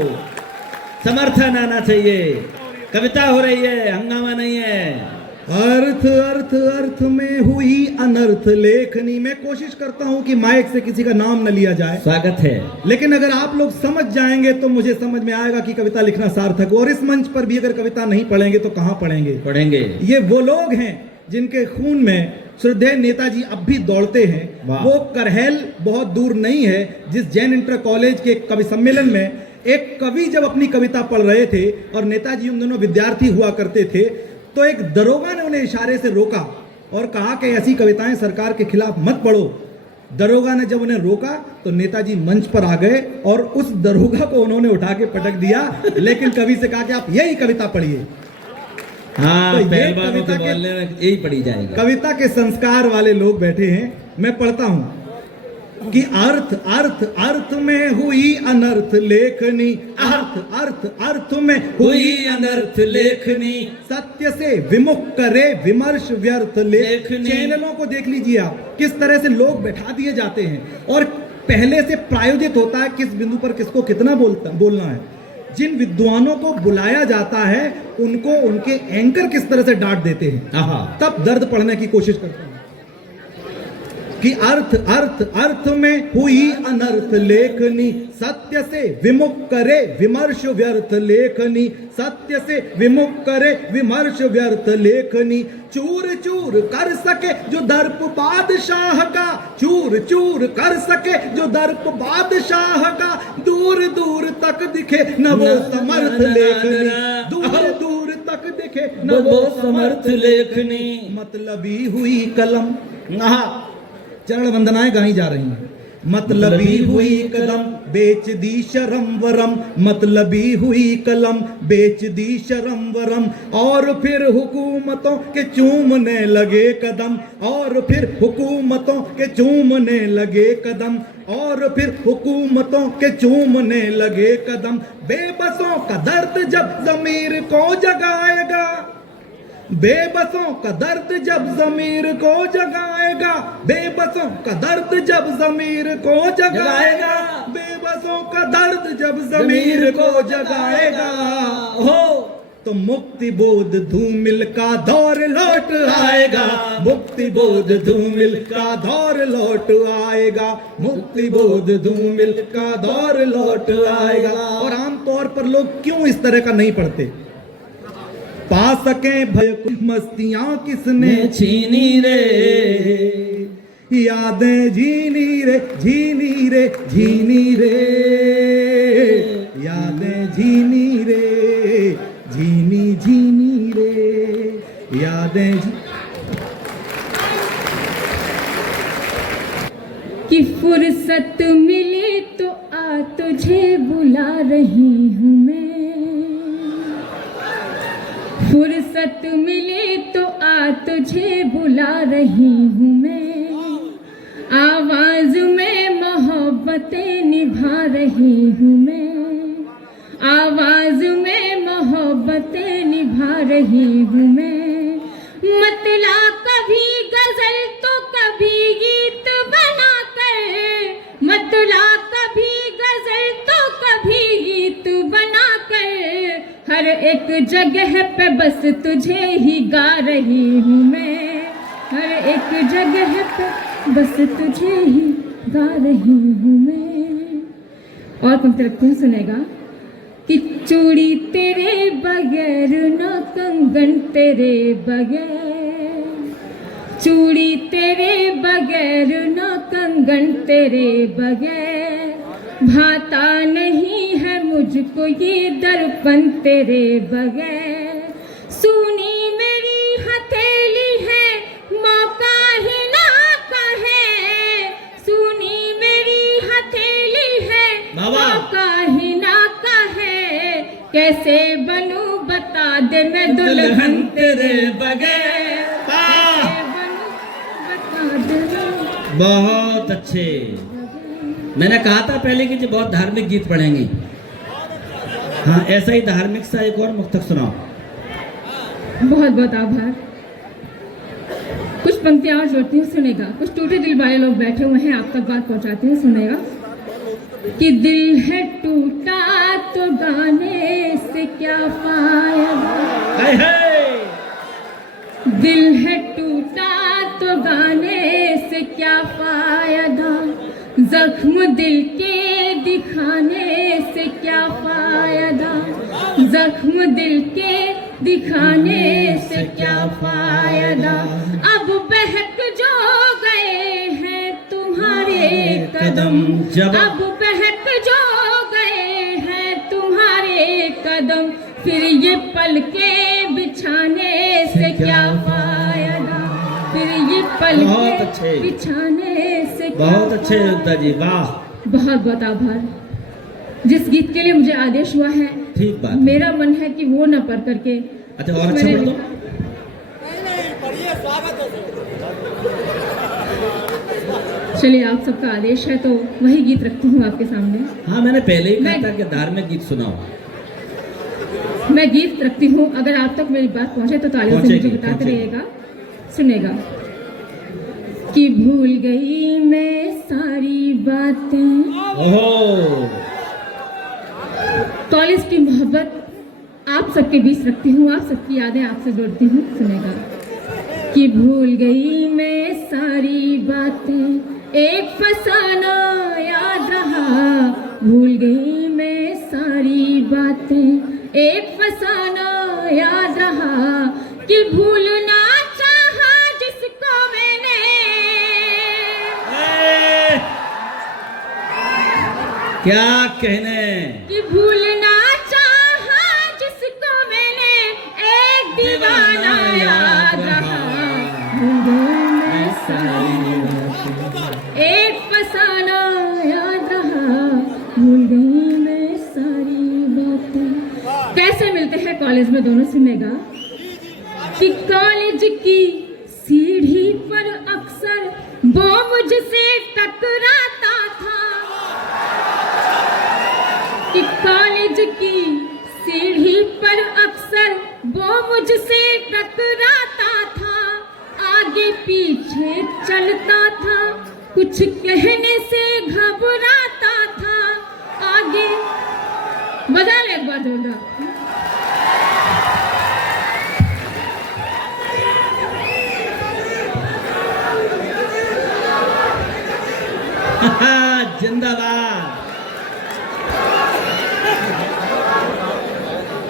समर्थन आना चाहिए, कविता हो रही है, हंगामा नहीं है। अर्थ अर्थ अर्थ में हुई अनर्थ लेखनी। मैं कोशिश करता हूं कि माइक से किसी का नाम न लिया जाए, स्वागत है। लेकिन अगर आप लोग समझ जाएंगे तो मुझे समझ में आएगा कि कविता लिखना सार्थक हो। और इस मंच पर भी अगर कविता नहीं पढ़ेंगे तो कहां पढ़ेंगे? पढ़ेंगे। ये वो लोग हैं जिनके खून में श्रद्धेय नेताजी अब भी दौड़ते हैं। वो करहैल बहुत दूर नहीं है, जिस जैन इंटर कॉलेज के कवि सम्मेलन में एक कवि जब अपनी कविता पढ़ रहे थे और नेताजी उन दोनों विद्यार्थी हुआ करते थे, तो एक दरोगा ने उन्हें इशारे से रोका और कहा कि ऐसी कविताएं सरकार के खिलाफ मत पढ़ो। दरोगा ने जब उन्हें रोका तो नेताजी मंच पर आ गए और उस दरोगा को उन्होंने उठा के पटक दिया, लेकिन कवि से कहा कि आप यही कविता पढ़िए। हाँ, तो ये पहलवानों के कविता के- बोलने में यही पढ़ी जाएगी। कविता के संस्कार वाले लोग बैठे हैं। मैं पढ़ता हूं कि अर्थ अर्थ अर्थ में हुई अनर्थ लेखनी, अर्थ अर्थ अर्थ में हुई अनर्थ लेखनी, सत्य से विमुख करे विमर्श व्यर्थ लेखनी। चैनलों को देख लीजिए आप, किस तरह से लोग बैठा दिए जाते हैं और पहले से प्रायोजित होता है किस बिंदु पर किसको कितना बोलना है। जिन विद्वानों को बुलाया जाता है उनको उनके एंकर किस तरह से डांट देते हैं, तब दर्द पढ़ने की कोशिश करते हैं कि अर्थ अर्थ अर्थ में हुई अनर्थ लेखनी, सत्य से विमुख करे विमर्श व्यर्थ लेखनी, सत्य से विमुख करे विमर्श व्यर्थ लेखनी। चूर चूर कर सके जो दर्प बादशाह का, चूर चूर कर सके जो दर्प बादशाह का, दूर दूर तक दिखे न वो समर्थ लेखनी, दूर दूर तक दिखे न वो समर्थ लेखनी। मतलबी हुई कलम, चरण वंदनाएं गाई जा रही हैं। मतलबी हुई कलम बेच दी शरम वरम, मतलबी हुई कलम बेच दी शरम वरम, और फिर हुकूमतों के चूमने लगे कदम, और फिर हुकूमतों के चूमने लगे कदम, और फिर हुकूमतों के चूमने लगे कदम। बेबसों का दर्द जब ज़मीर को जगाएगा, बेबसों का दर्द जब ज़मीर को जगाएगा, बेबसों का दर्द जब ज़मीर को जगाएगा, बेबसों का दर्द जब ज़मीर को जगाएगा। हो तो मुक्ति बोध धूमिल का दौर लौट आएगा, मुक्ति बोध धूमिल का दौर लौट आएगा, मुक्ति बोध धूमिल का दौर लौट आएगा। और आमतौर पर लोग क्यों इस तरह का नहीं पढ़ते? पा सके भय मस्तियां किसने छीनी रे, यादें झीनी रे झीनी रे झीनी रे, यादें झीनी रे झीनी झीनी रे, यादें कि फुर्सत मिले तो आ तुझे बुला रही हूँ मैं, फुर्सत मिले तो आ तुझे बुला रही हूँ मैं, आवाज में मोहब्बतें निभा रही हूँ मैं, आवाज में मोहब्बतें निभा रही हूँ मैं। मतला कभी गजल तो कभी गीत बना कर, मतला कभी गजल तो कभी गीत बना कर, हर एक जगह पे बस तुझे ही गा रही हूँ मैं, हर एक जगह पे बस तुझे ही गा रही हूँ मैं। और पंक्ति लगती हूँ, सुनेगा कि चूड़ी तेरे बगैर न कंगन तेरे बगैर, चूड़ी तेरे बगैर न कंगन तेरे बगैर, भाता नहीं है मुझको ये दर्पण तेरे बगैर, सुनी मेरी हथेली है मौका ही ना कहे, सुनी मेरी हथेली है मौका ही ना कहे, कैसे बनूं बता दे मैं दुल्हन तेरे बगैर, कैसे बनूं बता दे। बहुत अच्छे। मैंने कहा था पहले कि जो बहुत धार्मिक गीत पढ़ेंगी। हाँ, ऐसा ही धार्मिक सा एक और मुक्तक सुनाओ। बहुत बहुत आभार। कुछ पंक्तियां और जोड़ती हूँ, सुनेगा। कुछ टूटे दिल वाले लोग बैठे हुए हैं, आप तक बात पहुंचाती हूँ, सुनेगा। कि दिल है टूटा तो गाने से क्या फायदा, दिल है टूटा तो गाने से क्या फायदा, जख्म दिल के दिखाने से क्या फायदा, जख्म दिल के दिखाने से क्या फायदा, अब बहक जो गए हैं तुम्हारे कदम, अब बहक जो गए हैं तुम्हारे कदम, फिर ये पल के बिछाने से क्या फायदा, फिर ये पल के बिछाने से क्या। बहुत अच्छे युक्ता जी, वाह। बहुत बहुत आभार। जिस गीत के लिए मुझे आदेश हुआ है, ठीक बात, मेरा मन है कि वो न पढ़ करके। अच्छा, और अच्छा पढ़ दो। चलिए, आप सबका आदेश है तो वही गीत रखती हूँ आपके सामने। हाँ, मैंने पहले ही कहा था कि धार्मिक गीत सुनाओ। मैं गीत रखती हूँ, अगर आप तक मेरी बात पहुंचे तो तालियों से मुझे बताते रहिएगा, सुनेगा। कि भूल गई मैं सारी बातें, ओहो, कॉलेज की मोहब्बत आप सबके बीच रखती हूँ, आप सबकी यादें आपसे जोड़ती हूँ, सुनेगा। कि भूल गई मैं सारी बातें, एक फसाना याद रहा, भूल गई मैं सारी बातें, एक फसाना याद रहा, कि भूलना चाहा जिसको मैंने, क्या कहने, कि भूलना चाहा जिसको मैंने, एक दीवाना याद रहा, भूल गई मैं सारी बातें, एक फसाना याद रहा, भूल गई मैं सारी बातें। कैसे मिलते हैं कॉलेज में दोनों, सुनेगा। कि कॉलेज की सीढ़ी पर अक्सर वो मुझसे टकराता था, कि कॉलेज की सीढ़ी पर अक्सर वो मुझसे टकराता था, आगे पीछे चलता था, कुछ कहने से घबराता था, आगे बदल एक बार जोड़ा। जिंदाबाद।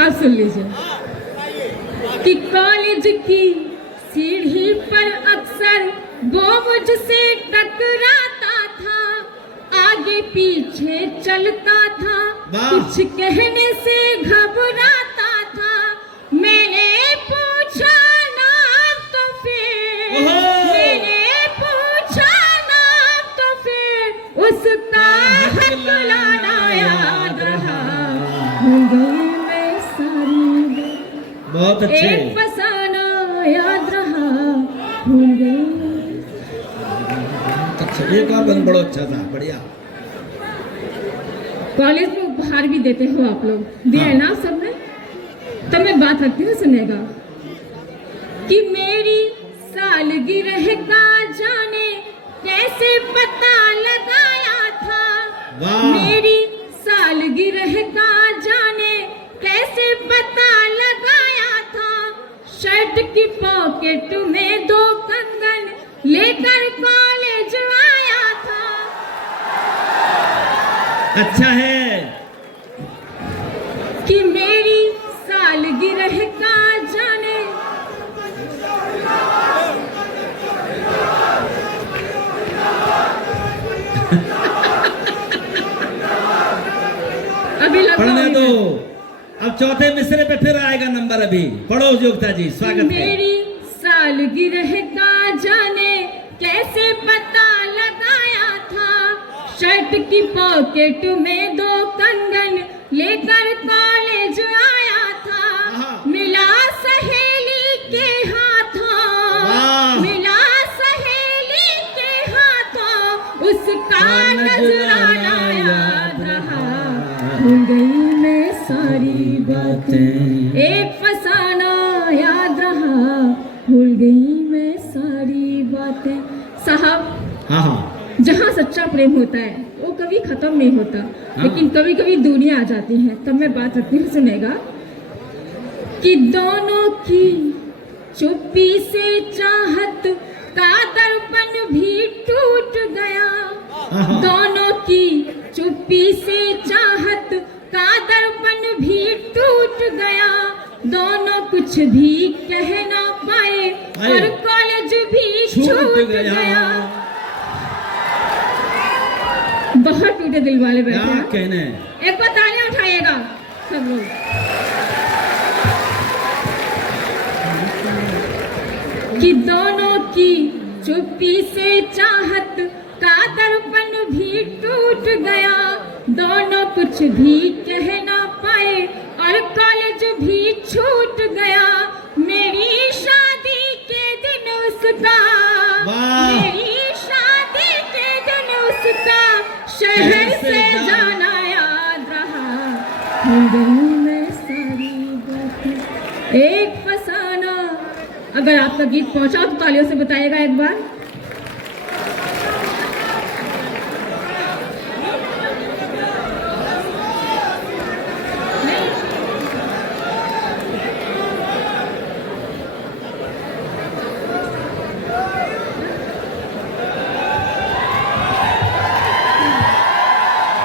अब सुन लीजिए कि कॉलेज की सीढ़ी पर अक्सर वो मुझसे टकराता था, आगे पीछे चलता था, वाह। कुछ कहने से घबराता था। मैंने पूछा नाम तो फिर, ओहो। मैंने पूछा नाम तो फिर, उसका हक लाना याद रहा। भूल गई मैं सारी बहुत अच्छे। एक फसाना याद रहा, भूल गई। अच्छा, एक और बन बड़ा अच्छा था, बढ़िया। कॉलेज में उपहार भी देते हो आप लोग, दिया है हाँ। ना सबने? तो मैं बात रखती हूँ, सुनेगा कि मेरी सालगिरह का जाने कैसे पता लगाया था। वाह। मेरी सालगिरह का जाने कैसे पता लगाया था। शर्ट की पॉकेट में 2 कंगन लेकर कॉलेज आया था। अच्छा है। कि मेरी सालगिरह का जाने अभी लगा पढ़ने हुई दो, है। अब चौथे मिसरे पे फिर आएगा नंबर। अभी पढ़ो योगिता जी, स्वागत है। मेरी सालगिरह का जाने कैसे पता लगाया था। शर्ट की पॉकेट में 2 कंगन लेकर कॉलेज आया था। मिला सहेली के हाथों, वाह। मिला सहेली के हाथों, उसका नजराना याद रहा। भूल गई मैं सारी बातें, एक फसाना याद रहा। भूल गई मैं सारी बातें। साहब, हाँ हाँ, जहाँ सच्चा प्रेम होता है वो कभी खत्म नहीं होता, लेकिन कभी कभी दूरियां आ जाती हैं। तब मैं बात रखती हूँ, सुनेगा कि दोनों की चुप्पी से चाहत का दर्पण भी टूट गया। दोनों की चुप्पी से चाहत का दर्पण भी टूट गया। दोनों कुछ भी कह ना पाए और कॉलेज भी छूट गया। बहुत टूटे दिल वाले बैठे क्या हैं। कहने। एक बार तालियां उठाइएगा सब लोग। कि दोनों की चुप्पी से चाहत का दर्पण भी टूट गया। दोनों कुछ भी कह ना पाए और कॉलेज भी छूट गया। मेरी शादी के दिन उसका, वाह। मेरी शादी के दिन उसका शहर से जाना याद रहा। भूल गई मैं सारी बातें, एक फसाना। अगर आपका गीत पहुंचा तो तालियों से बताइएगा एक बार।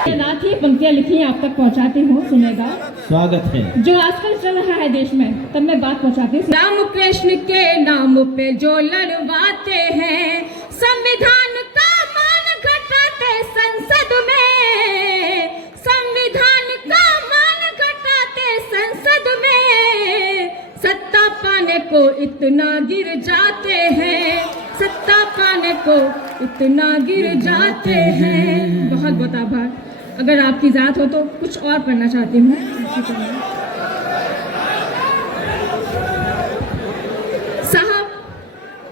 रात ही पंक्तियां लिखी हैं, आप तक पहुंचाती हूँ, सुनेगा। स्वागत है। जो आजकल चल रहा है देश में, तब मैं बात पहुंचाती हूँ। राम कृष्ण के नाम पे जो लड़वाते हैं, संविधान का मान घटाते संसद में, संविधान का मान घटाते संसद में। सत्ता पाने को इतना गिर जाते हैं, सत्ता पाने को इतना गिर जाते हैं। बहुत बहुत आभार। अगर आपकी जात हो तो कुछ और पढ़ना चाहती हूँ। साहब,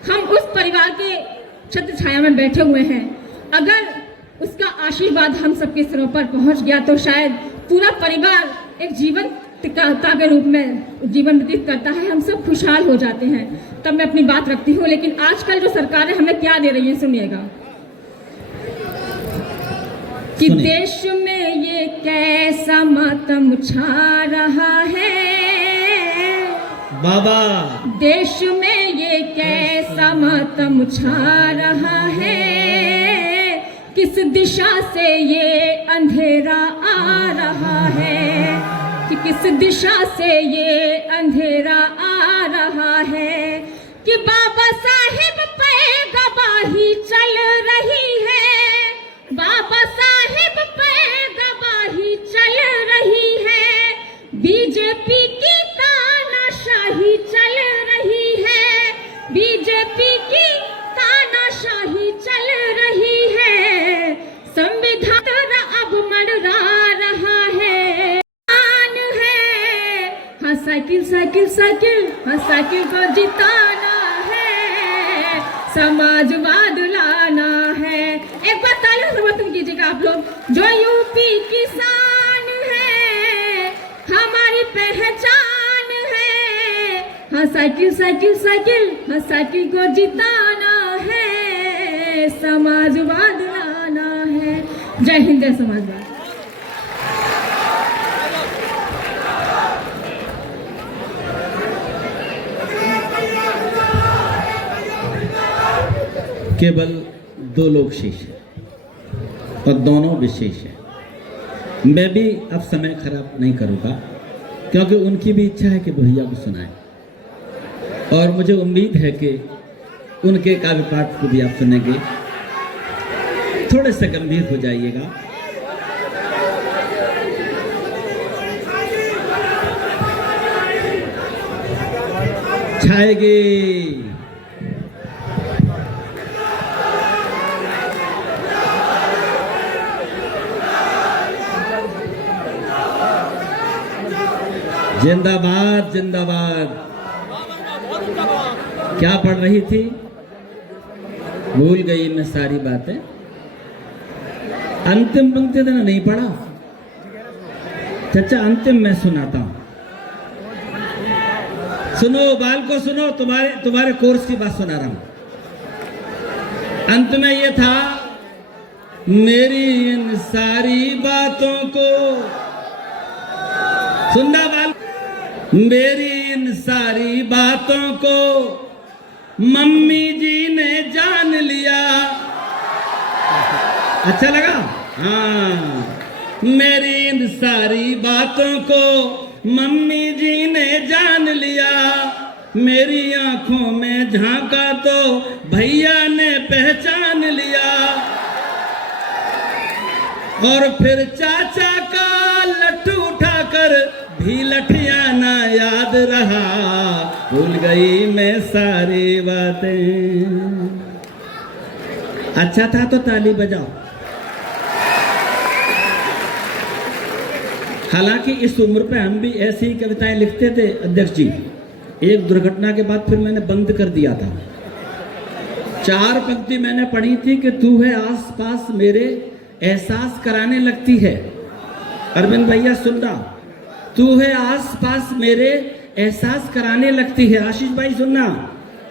हम उस परिवार के छत्र छाया में बैठे हुए हैं। अगर उसका आशीर्वाद हम सबके सिरों पर पहुंच गया तो शायद पूरा परिवार एक जीवन के रूप में जीवन व्यतीत करता है, हम सब खुशहाल हो जाते हैं। तब मैं अपनी बात रखती हूँ। लेकिन आजकल जो सरकारें हमें क्या दे रही हैं, सुनिएगा कि देश में ये कैसा मातम छा रहा है। बाबा, देश में ये कैसा मातम छा रहा है कि किस दिशा से ये अंधेरा आ रहा है, कि किस दिशा से ये अंधेरा आ रहा है, कि बाबा साहिब पे गवाही चल रही है, बाबा साहिब पे गवाही चल रही है, बीजेपी की तानाशाही चल रही है, बीजेपी की तानाशाही चल रही है, संविधान अब मरवा रहा है। हाँ साइकिल साइकिल साइकिल, हाँ साइकिल को जिताना है, समाजवाद लाना है। एक बार तालियों से समर्थन कीजिएगा आप लोग। जो यूपी किसान है हमारी पहचान है, हाँ साइकिल साइकिल साइकिल, हाँ साइकिल को जिताना है, समाजवाद लाना है। जय हिंद, जय समाजवाद। केवल 2 लोग शेष हैं और दोनों विशेष हैं। मैं भी अब समय खराब नहीं करूँगा क्योंकि उनकी भी इच्छा है कि भैया को सुनाए, और मुझे उम्मीद है कि उनके काव्य पाठ को भी आप सुनेंगे। थोड़े से गंभीर हो जाइएगा। छाएगी जिंदाबाद जिंदाबाद। क्या पढ़ रही थी? भूल गई मैं सारी बातें। अंतिम पंक्ति तो नहीं पढ़ा। चाचा अंतिम मैं सुनाता हूं, सुनो बालको सुनो, तुम्हारे कोर्स की बात सुना रहा हूं। अंत में ये था, मेरी इन सारी बातों को सुनना बाल, मेरी इन सारी बातों को मम्मी जी ने जान लिया। अच्छा लगा? हाँ, मेरी इन सारी बातों को मम्मी जी ने जान लिया। मेरी आंखों में झांका तो भैया ने पहचान लिया। और फिर चाचा का लट्ठू उठाकर भी लठियाना याद रहा। भूल गई मैं सारी बातें। अच्छा था तो ताली बजाओ। हालांकि इस उम्र पे हम भी ऐसी ही कविताएं लिखते थे अध्यक्ष जी। एक दुर्घटना के बाद फिर मैंने बंद कर दिया था। 4 पंक्ति मैंने पढ़ी थी कि तू है आस पास मेरे एहसास कराने लगती है। अरविंद भैया सुनना, तू है आस पास मेरे एहसास कराने लगती है। आशीष भाई सुनना,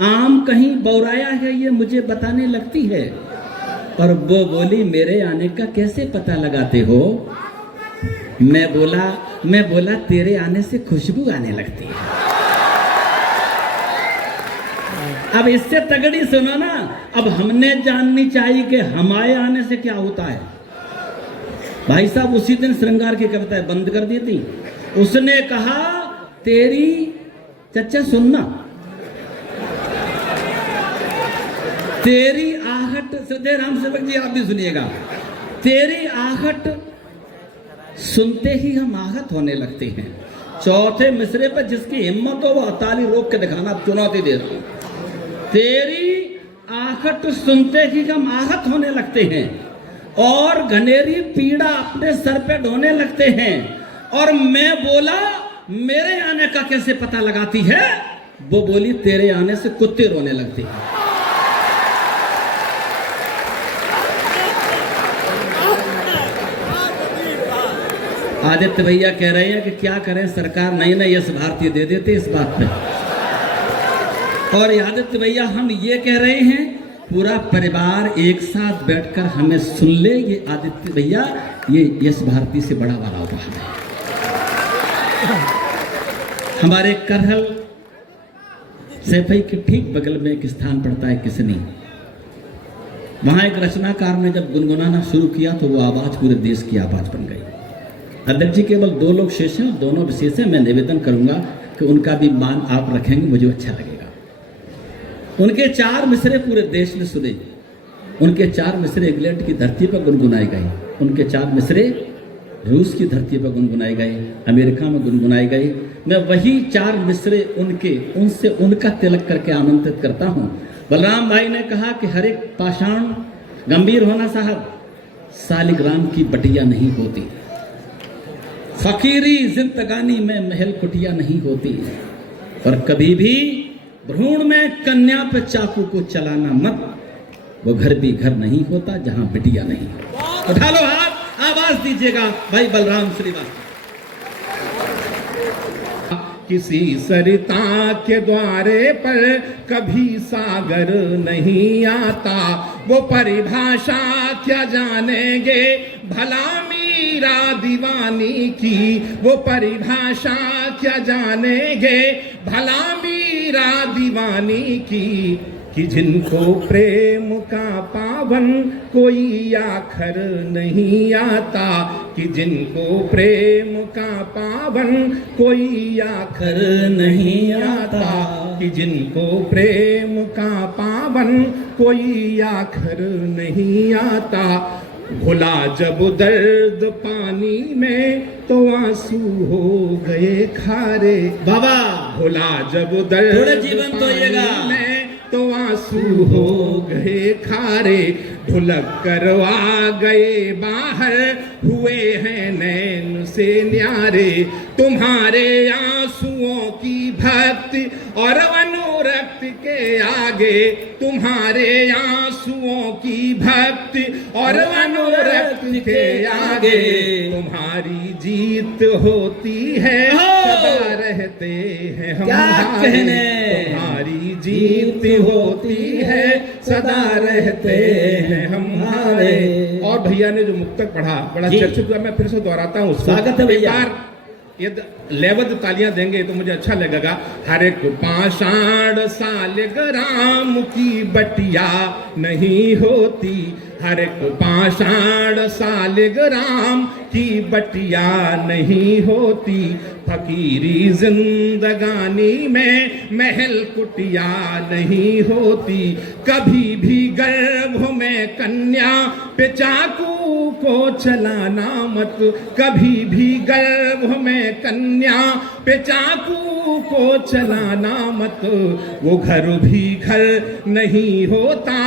आम कहीं बौराया है ये मुझे बताने लगती है। और वो बोली मेरे आने का कैसे पता लगाते हो? मैं बोला तेरे आने से खुशबू आने लगती है। अब इससे तगड़ी सुनो ना, अब हमने जाननी चाहिए कि हमारे आने से क्या होता है। भाई साहब उसी दिन श्रृंगार की कविताएं बंद कर दी थी। उसने कहा तेरी, चचा सुनना, तेरी आहट, सदे राम सेवक जी आप भी सुनिएगा। तेरी आहट सुनते ही हम आहत होने लगते हैं। चौथे मिसरे पर जिसकी हिम्मत हो वो ताली रोक के दिखाना, चुनौती दे रहा हूं। तेरी आहट सुनते ही हम आहत होने लगते हैं और घनेरी पीड़ा अपने सर पे ढोने लगते हैं। और मैं बोला मेरे आने का कैसे पता लगाती है? वो बोली तेरे आने से कुत्ते रोने लगते हैं। आदित्य भैया कह रहे हैं कि क्या करें, सरकार नई नई यश भारतीय दे देते इस बात पे। और आदित्य भैया हम ये कह रहे हैं पूरा परिवार एक साथ बैठकर हमें सुन ले। ये आदित्य भैया ये यश भारती से बड़ा वाला उपहार है। हमारे करहल सैफई के ठीक बगल में एक स्थान पड़ता है किसनी। वहां एक रचनाकार ने जब गुनगुनाना शुरू किया तो वो आवाज पूरे देश की आवाज बन गई। अध्यक्ष जी, केवल 2 लोग शेष हैं, दोनों विशेष हैं। मैं निवेदन करूंगा कि उनका भी मान आप रखेंगे, मुझे अच्छा लगेगा। उनके 4 मिसरे पूरे देश ने सुने। उनके 4 मिसरे इंग्लैंड की धरती पर गुनगुनाए गए, उनके 4 मिसरे रूस की धरती पर गुनगुनाए गए, अमेरिका में गुनगुनाए गए। मैं वही 4 मिसरे उनसे उनका तिलक करके आमंत्रित करता हूं। बलराम भाई ने कहा कि हर एक पाषाण गंभीर होना साहब, सालिग्राम की बटिया नहीं होती, फकीरी जिंदगानी में महल कुटिया नहीं होती, और कभी भी भ्रूण में कन्या पे चाकू को चलाना मत, वो घर भी घर नहीं होता जहां बिटिया नहीं। उठा लो हाथ, आवाज दीजिएगा भाई बलराम श्रीवास्तव। किसी सरिता के द्वारे पर कभी सागर नहीं आता, वो परिभाषा क्या जानेंगे भला मीरा दीवानी की, वो परिभाषा क्या जानेंगे भला मीरा दीवानी की, कि जिनको प्रेम का पावन कोई आखर नहीं आता, कि जिनको प्रेम का पावन कोई आखर नहीं आता, कि जिनको प्रेम का पावन कोई आखर नहीं आता। घुला जब दर्द पानी में तो आंसू हो गए खारे, बाबा घुला जब दर्द थोड़े जीवन तो पानी में तो आंसू हो गए खारे, ढुलक करवा गए बाहर हुए हैं नैन से न्यारे, तुम्हारे आंसुओं की भक्ति और अनुरक्त के आगे, तुम्हारे आंसुओं की भक्ति और अनुरक्त के आगे, तुम्हारी जीत होती है सदा रहते हैं हम हारे, तुम्हारी जीत होती है सदा रहते हैं हम हारे। और भैया ने जो मुक्तक पढ़ा बड़ा चर्चित हुआ, मैं फिर से दोहराता हूँ। स्वागत है भैया। ये लेवद तालियां देंगे तो मुझे अच्छा लगेगा। हर एक पाषाण सालिग्राम की बटिया नहीं होती, हर एक पाषाण सालिग्राम की बटिया नहीं होती, फकीरी जिंदगानी में महल कुटिया नहीं होती, कभी भी गर्भ में कन्या पे चाकू को चलाना मत, कभी भी गर्भ में कन्या पे चाकू को चलाना मत, वो घर भी घर नहीं होता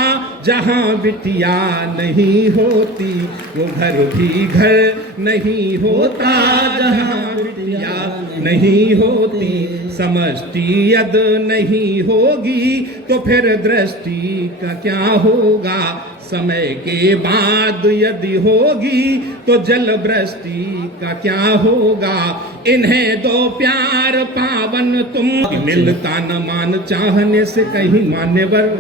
जहां बिटिया नहीं होती, वो घर भी घर नहीं होता जहां बिटिया नहीं होती, समष्टि यद नहीं होगी तो फिर दृष्टि का क्या होगा, समय के बाद यदि होगी तो जल वृष्टि का क्या होगा, इन्हें दो प्यार पावन तुम, मिलता न मान चाहने से कहीं मान्यवर,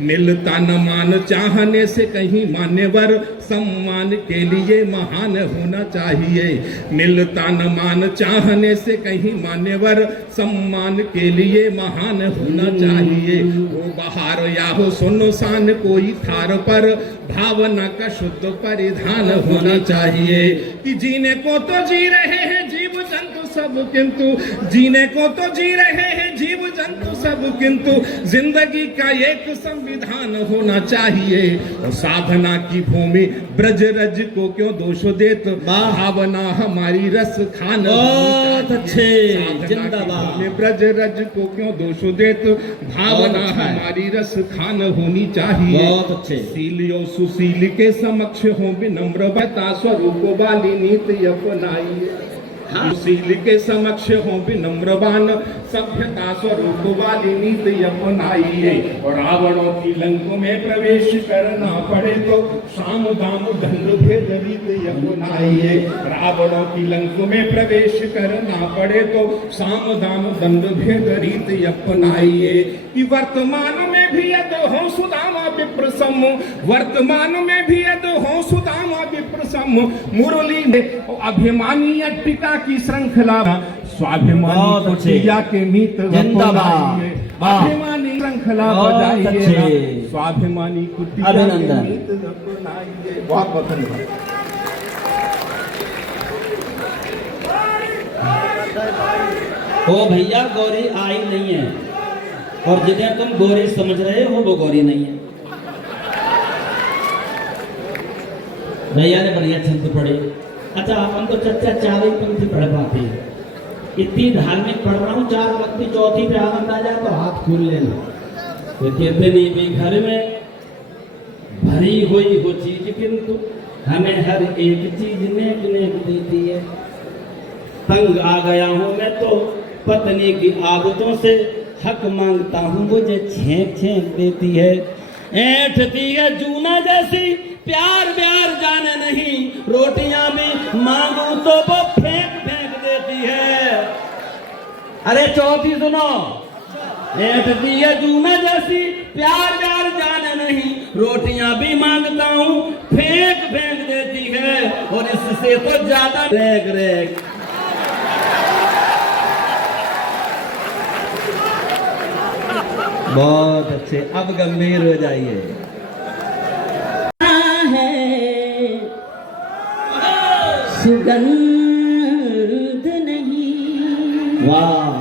मिलता न मान चाहने से कहीं मान्यवर, सम्मान के लिए महान होना चाहिए, मिलता न मान चाहने से कहीं मान्यवर, सम्मान के लिए महान होना चाहिए, वो बहार या हो सुनसान कोई थार पर भावना का शुद्ध परिधान होना चाहिए, कि जीने को तो जी रहे हैं जीव जंतु सब, किंतु जीने को तो जी रहे हैं जीव जंतु सब, किंतु जिंदगी का एक संविधान होना चाहिए, और साधना की भूमि ब्रज रज को क्यों दोष देत, भावना हमारी रस खान, बहुत अच्छे, जिंदाबाद, ब्रज रज को क्यों दोष देत, भावना हमारी रस खान होनी चाहिए, बहुत अच्छे, सीलियो सुशील के समक्ष हो विनम्र बता स्वरूप वाली नीति अपनाइए, सुशील के समक्ष हो विनम्रवान सभ्यता स्वरूप वाली नीति अपनाइए, और रावणों की लंक में प्रवेश करना पड़े तो साम दाम दंड भेद रीति अपनाइए, रावणों की लंक में प्रवेश करना पड़े तो साम दाम दंड भेद रीति अपनाइए, कि वर्तमान में भी यद हो सुदामा विप्र सम, वर्तमान में भी यद हो सुदामा विप्र सम, मुरली में अभिमानी अट्टिका की श्रृंखला स्वाभिमानी बहुत को अच्छे। चिड़िया के नीत जिंदाबाद। बजाइए, वाह। स्वाभिमानी श्रृंखला बहुत बजाइए अच्छे। ना, स्वाभिमानी कुटिया के अभिनंदन। नीत अपनाइए। बहुत बहुत धन्यवाद। ओ भैया गौरी आई नहीं है, और जिन्हें तुम गौरी समझ रहे हो वो गौरी नहीं है। भैया ने बढ़िया छंद पढ़े। अच्छा हम तो चर्चा चार ही पंक्ति पढ़ पाते हैं, इतनी धार्मिक पढ़ रहा हूँ, चार पंक्ति चौथी पे आनंद आ जाए तो हाथ खोल लेना। तो कहते नहीं भी घर में भरी हुई हो चीज, किंतु हमें हर एक चीज नेक नेक देती है। तंग आ गया हूँ मैं तो पत्नी की आदतों से, हक मांगता हूँ मुझे छेंक छेंक देती है। ऐंठती है जूना जैसी, प्यार ब्यार जाने नहीं, रोटियां भी मांगू तो वो फेंक फेंक देती है। अरे चौथी सुनो, ऐंठती है जूना जैसी, प्यार ब्यार जाने नहीं, रोटियां भी मांगता हूँ फेंक फेंक देती है। और इससे तो ज्यादा रेग रेग। बहुत अच्छे, अब गंभीर हो जाइए। है सुगंध नहीं। वाह,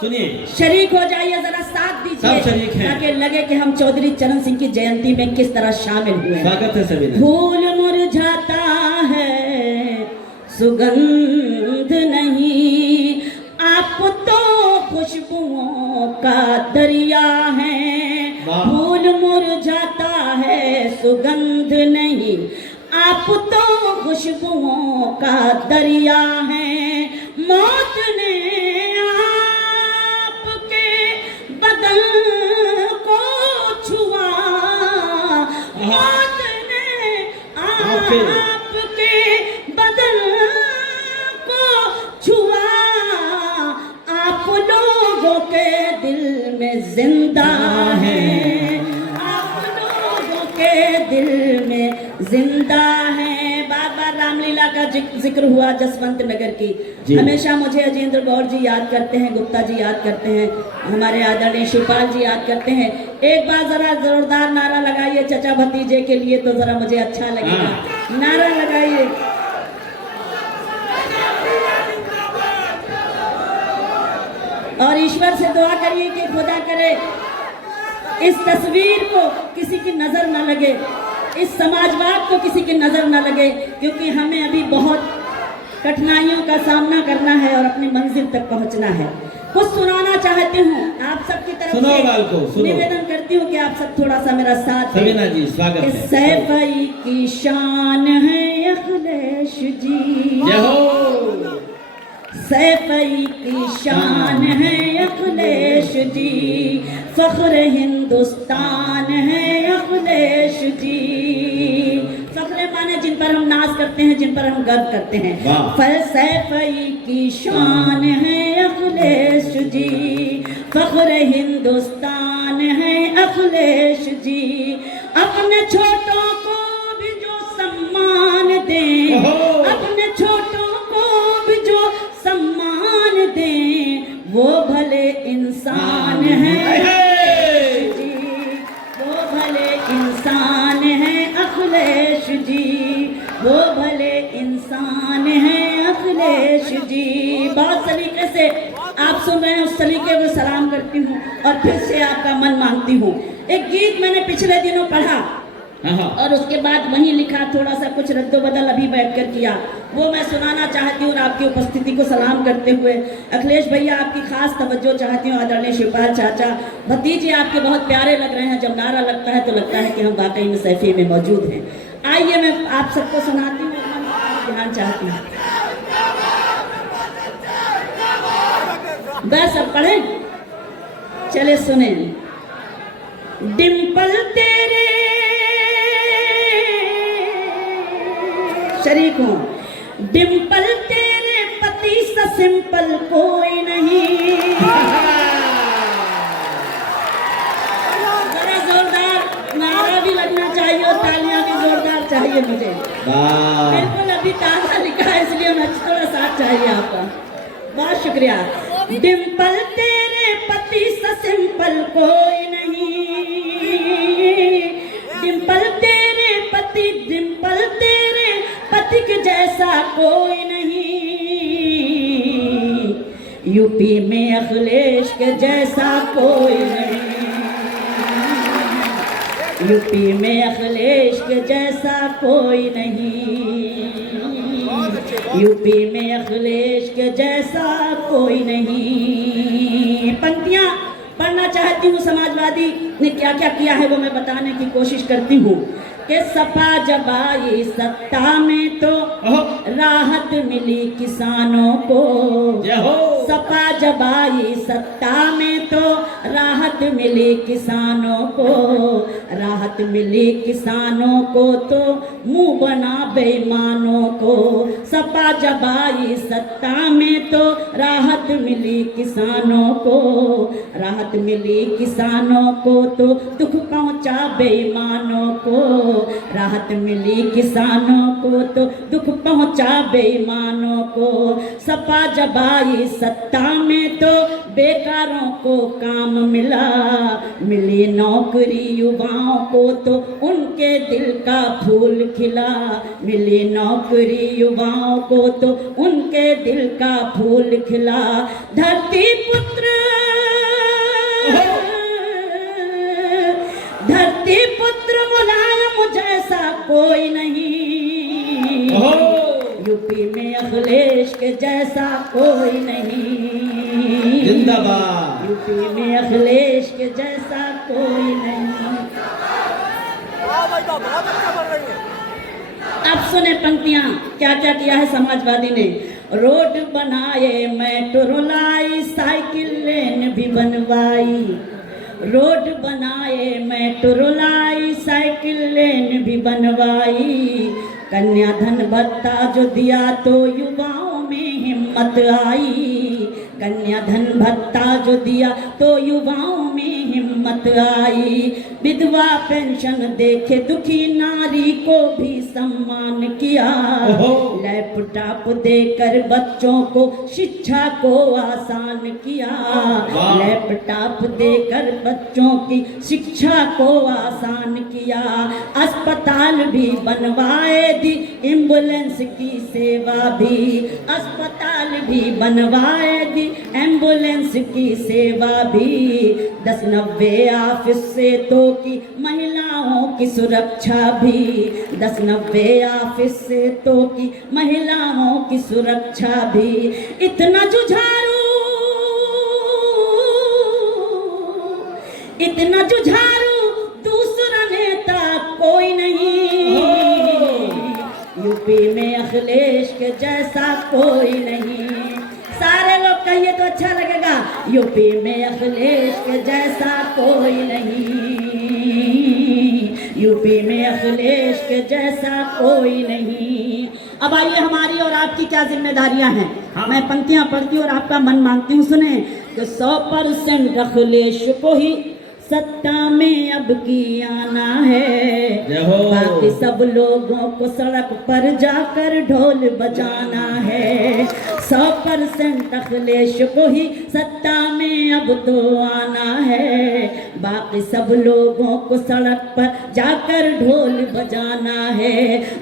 सुनिए शरीक हो जाइए, जरा साथ दीजिए, सब शरीक हैं। ताकि लगे कि हम चौधरी चरण सिंह की जयंती में किस तरह शामिल हुए हैं। स्वागत है सभी ने। फूल मुरझाता है सुगंध नहीं, आप तो खुशबुओं का दरिया है। वाह। फूल मुरझाता है सुगंध नहीं, आप तो खुशबुओं का दरिया है। मौत ने आपके बदन को छुआ, मौत ने आपके बदन को छुआ, आप लोगों के दिल में जिंदा है, आप लोगों के दिल में जिंदा है। बार बार रामलीला का जिक्र हुआ जसवंत नगर की। जी। हमेशा मुझे अजेंद्र गौड़ जी याद करते हैं, गुप्ता जी याद करते हैं, हमारे आदरणीय शिवपाल जी याद करते हैं। एक बार जरा जोरदार नारा लगाइए चचा भतीजे के लिए, तो जरा मुझे अच्छा लगेगा। नारा लगाइए। और ईश्वर से दुआ करिए कि खुदा करे इस तस्वीर को किसी की नजर न लगे, इस समाजवाद को किसी की नजर न लगे, क्योंकि हमें अभी बहुत कठिनाइयों का सामना करना है और अपनी मंजिल तक पहुंचना है। कुछ सुनाना चाहती हूँ आप सबकी तरफ सुनो से, बाल को, सुनो। निवेदन करती हूँ कि आप सब थोड़ा सा मेरा साथ दें। समीना जी स्वागत है। सैफई की शान है अखिलेश जी, जय हो। सैफई की शान है अखिलेश जी, फख्र हिंदुस्तान है अखिलेश जी। फख्र माने जिन पर हम नाज करते हैं, जिन पर हम गर्व करते हैं। वाह। सैफई की शान है अखिलेश जी, फख्र हिंदुस्तान है अखिलेश जी। अपने छोटों को भी जो सम्मान दें, अपने छोटों को भी जो सम्मान दें, वो भले इंसान है जी, वो भले इंसान है अखिलेश जी, वो भले इंसान है अखिलेश जी। बहुत सलीके से आप सुन रहे हैं, उस सलीके को सलाम करती हूँ और फिर से आपका मन मांगती हूँ। एक गीत मैंने पिछले दिनों पढ़ा और उसके बाद वहीं लिखा, थोड़ा सा कुछ रद्दोबदल अभी बैठकर किया, वो मैं सुनाना चाहती हूँ और आपकी उपस्थिति को सलाम करते हुए। अखिलेश भैया आपकी खास तवज्जो चाहती हूँ, आदरणीय शिवपाल चाचा, भतीजे आपके बहुत प्यारे लग रहे हैं। जब नारा लगता है तो लगता है कि हम वाकई में सैफी में मौजूद हैं। आइए मैं आप सबको सुनाती हूँ, ध्यान चाहती हूँ। बस अब पढ़े, चले सुने। डिम्पल तेरे शरीक हूँ, डिम्पल तेरे पति सा सिंपल कोई नहीं। जरा जोरदार नारा भी लगना चाहिए और तालियां भी जोरदार चाहिए मुझे। वाह। बिल्कुल अभी ताजा लिखा है, इसलिए मैं थोड़ा साथ चाहिए आपका। बहुत शुक्रिया। डिम्पल तेरे पति सा सिंपल कोई नहीं, डिम्पल तेरे पति के जैसा कोई नहीं, यूपी में अखिलेश के जैसा कोई नहीं, यूपी में अखिलेश के जैसा कोई नहीं, यूपी में अखिलेश के जैसा कोई नहीं। पंक्तियां पढ़ना चाहती हूँ। समाजवादी ने क्या क्या किया है वो मैं बताने की कोशिश करती हूँ कि सपा जब आई सत्ता में तो राहत मिली किसानों को, सपा जब आई सत्ता में तो राहत मिली किसानों को, राहत मिली किसानों को तो मुंह बना बेईमानों को, सपा जब आई सत्ता में तो राहत मिली किसानों को, राहत मिली किसानों को तो दुख पहुंचा बेईमानों को, राहत मिली किसानों को तो दुख पहुंचा बेईमानों को, सपा जब आई सत्ता में तो बेकारों को काम मिला, मिली नौकरी युवाओं को तो उनके दिल का फूल खिला, मिली नौकरी युवाओं को तो उनके दिल का फूल खिला। धरती पुत्र मुलायम जैसा कोई नहीं, यूपी में अखिलेश के जैसा कोई नहीं, जिंदाबाद। यूपी में अखिलेश के जैसा कोई नहीं। अब सुने पंक्तियां क्या क्या किया है समाजवादी ने। रोड बनाए, मेट्रो लाई, साइकिल लेन भी बनवाई, रोड बनाए, मेट्रो लाई, साइकिल लेन भी बनवाई, कन्याधन भत्ता जो दिया तो युवाओं में हिम्मत आई, कन्याधन भत्ता जो दिया तो युवाओं में हिम्मत आई, विधवा पेंशन देखे दुखी नारी को भी सम्मान किया, लैपटॉप देकर बच्चों को शिक्षा को आसान किया, लैपटॉप देकर बच्चों की शिक्षा को आसान किया, अस्पताल भी बनवाए दी, एम्बुलेंस की सेवा भी, अस्पताल भी बनवाए दी, एम्बुलेंस की सेवा भी, 1090 ऑफिस से तो की महिलाओं की सुरक्षा भी, 1090 ऑफिस से तो की महिलाओं की सुरक्षा भी, इतना जुझारू, इतना जुझारू दूसरा नेता कोई नहीं, यूपी में अखिलेश के जैसा कोई नहीं। सारे लोग कहिए तो अच्छा लगेगा, यूपी में अखिलेश के जैसा कोई नहीं, यूपी में अखिलेश के जैसा कोई नहीं। अब आइए हमारी और आपकी क्या जिम्मेदारियां हैं। मैं पंक्तियां पढ़ती हूँ और आपका मन मांगती हूँ, सुने। तो 100% अखिलेश को ही सत्ता में अब की आना है, बाकी सब लोगों को सड़क पर जाकर ढोल बजाना है, 100% अखिलेश को ही सत्ता में अब तो आना है, बाकी सब लोगों को सड़क पर जाकर ढोल बजाना है,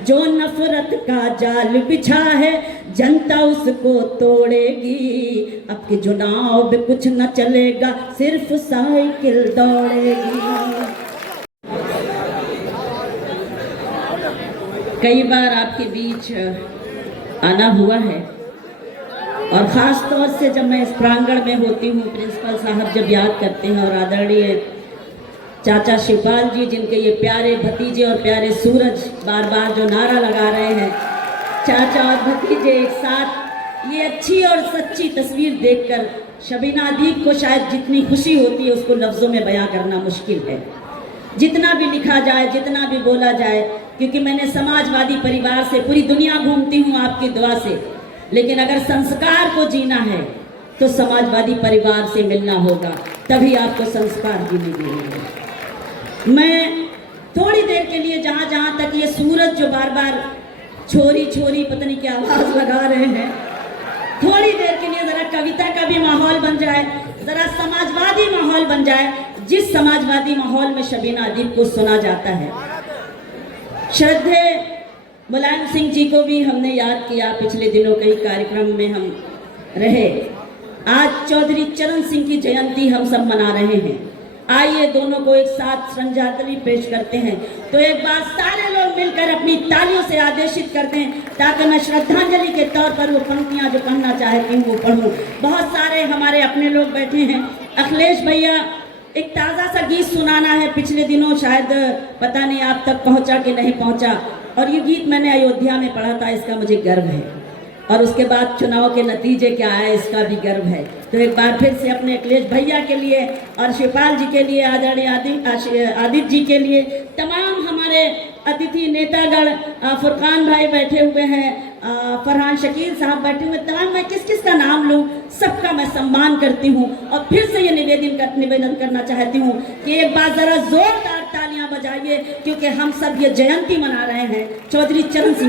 जो नफरत का जाल बिछा है जनता उसको तोड़ेगी, अब के चुनाव में कुछ न चलेगा, सिर्फ साइकिल दौड़ेगी। कई बार आपके बीच आना हुआ है और ख़ास तौर से जब मैं इस प्रांगण में होती हूँ, प्रिंसिपल साहब जब याद करते हैं और आदरणीय चाचा शिवपाल जी जिनके ये प्यारे भतीजे और प्यारे सूरज बार बार जो नारा लगा रहे हैं, चाचा और भतीजे एक साथ, ये अच्छी और सच्ची तस्वीर देखकर शबीना अदीब को शायद जितनी खुशी होती है उसको लफ्ज़ों में बयां करना मुश्किल है। जितना भी लिखा जाए, जितना भी बोला जाए, क्योंकि मैंने समाजवादी परिवार से पूरी दुनिया घूमती हूँ आपकी दुआ से, लेकिन अगर संस्कार को जीना है तो समाजवादी परिवार से मिलना होगा, तभी आपको संस्कार भी मिलेंगे। मैं थोड़ी देर के लिए जहाँ तक ये सूरज जो बार बार छोरी छोरी पता नहीं क्या आवाज़ लगा रहे हैं, थोड़ी देर के लिए ज़रा कविता का भी माहौल बन जाए, जरा समाजवादी माहौल बन जाए, जिस समाजवादी माहौल में शबीना अदीब को सुना जाता है। श्रद्धेय मुलायम सिंह जी को भी हमने याद किया, पिछले दिनों कई कार्यक्रम में हम रहे। आज चौधरी चरण सिंह की जयंती हम सब मना रहे हैं। आइए दोनों को एक साथ श्रद्धांजलि पेश करते हैं। तो एक बार सारे लोग मिलकर अपनी तालियों से आदेशित करते हैं, ताकि मैं श्रद्धांजलि के तौर पर वो पंक्तियां जो पढ़ना चाहती हूँ वो पढ़ूं। बहुत सारे हमारे अपने लोग बैठे हैं। अखिलेश भैया, एक ताज़ा सा गीत सुनाना है, पिछले दिनों शायद पता नहीं आप तक पहुंचा कि नहीं पहुंचा, और ये गीत मैंने अयोध्या में पढ़ा था, इसका मुझे गर्व है, और उसके बाद चुनाव के नतीजे क्या आए इसका भी गर्व है। तो एक बार फिर से अपने अखिलेश भैया के लिए और शिवपाल जी के लिए, आदरणीय आदित्य जी के लिए, तमाम हमारे अतिथि नेतागण, फुरकान भाई बैठे हुए हैं, फरहान शकील साहब बैठे हुए, तमाम मैं किस किस का नाम लूं, सबका मैं सम्मान करती हूं। और फिर से ये निवेदन करना चाहती हूं कि एक बार जरा जोरदार तालियां बजाइए, क्योंकि हम सब ये जयंती मना रहे हैं चौधरी चरण सिंह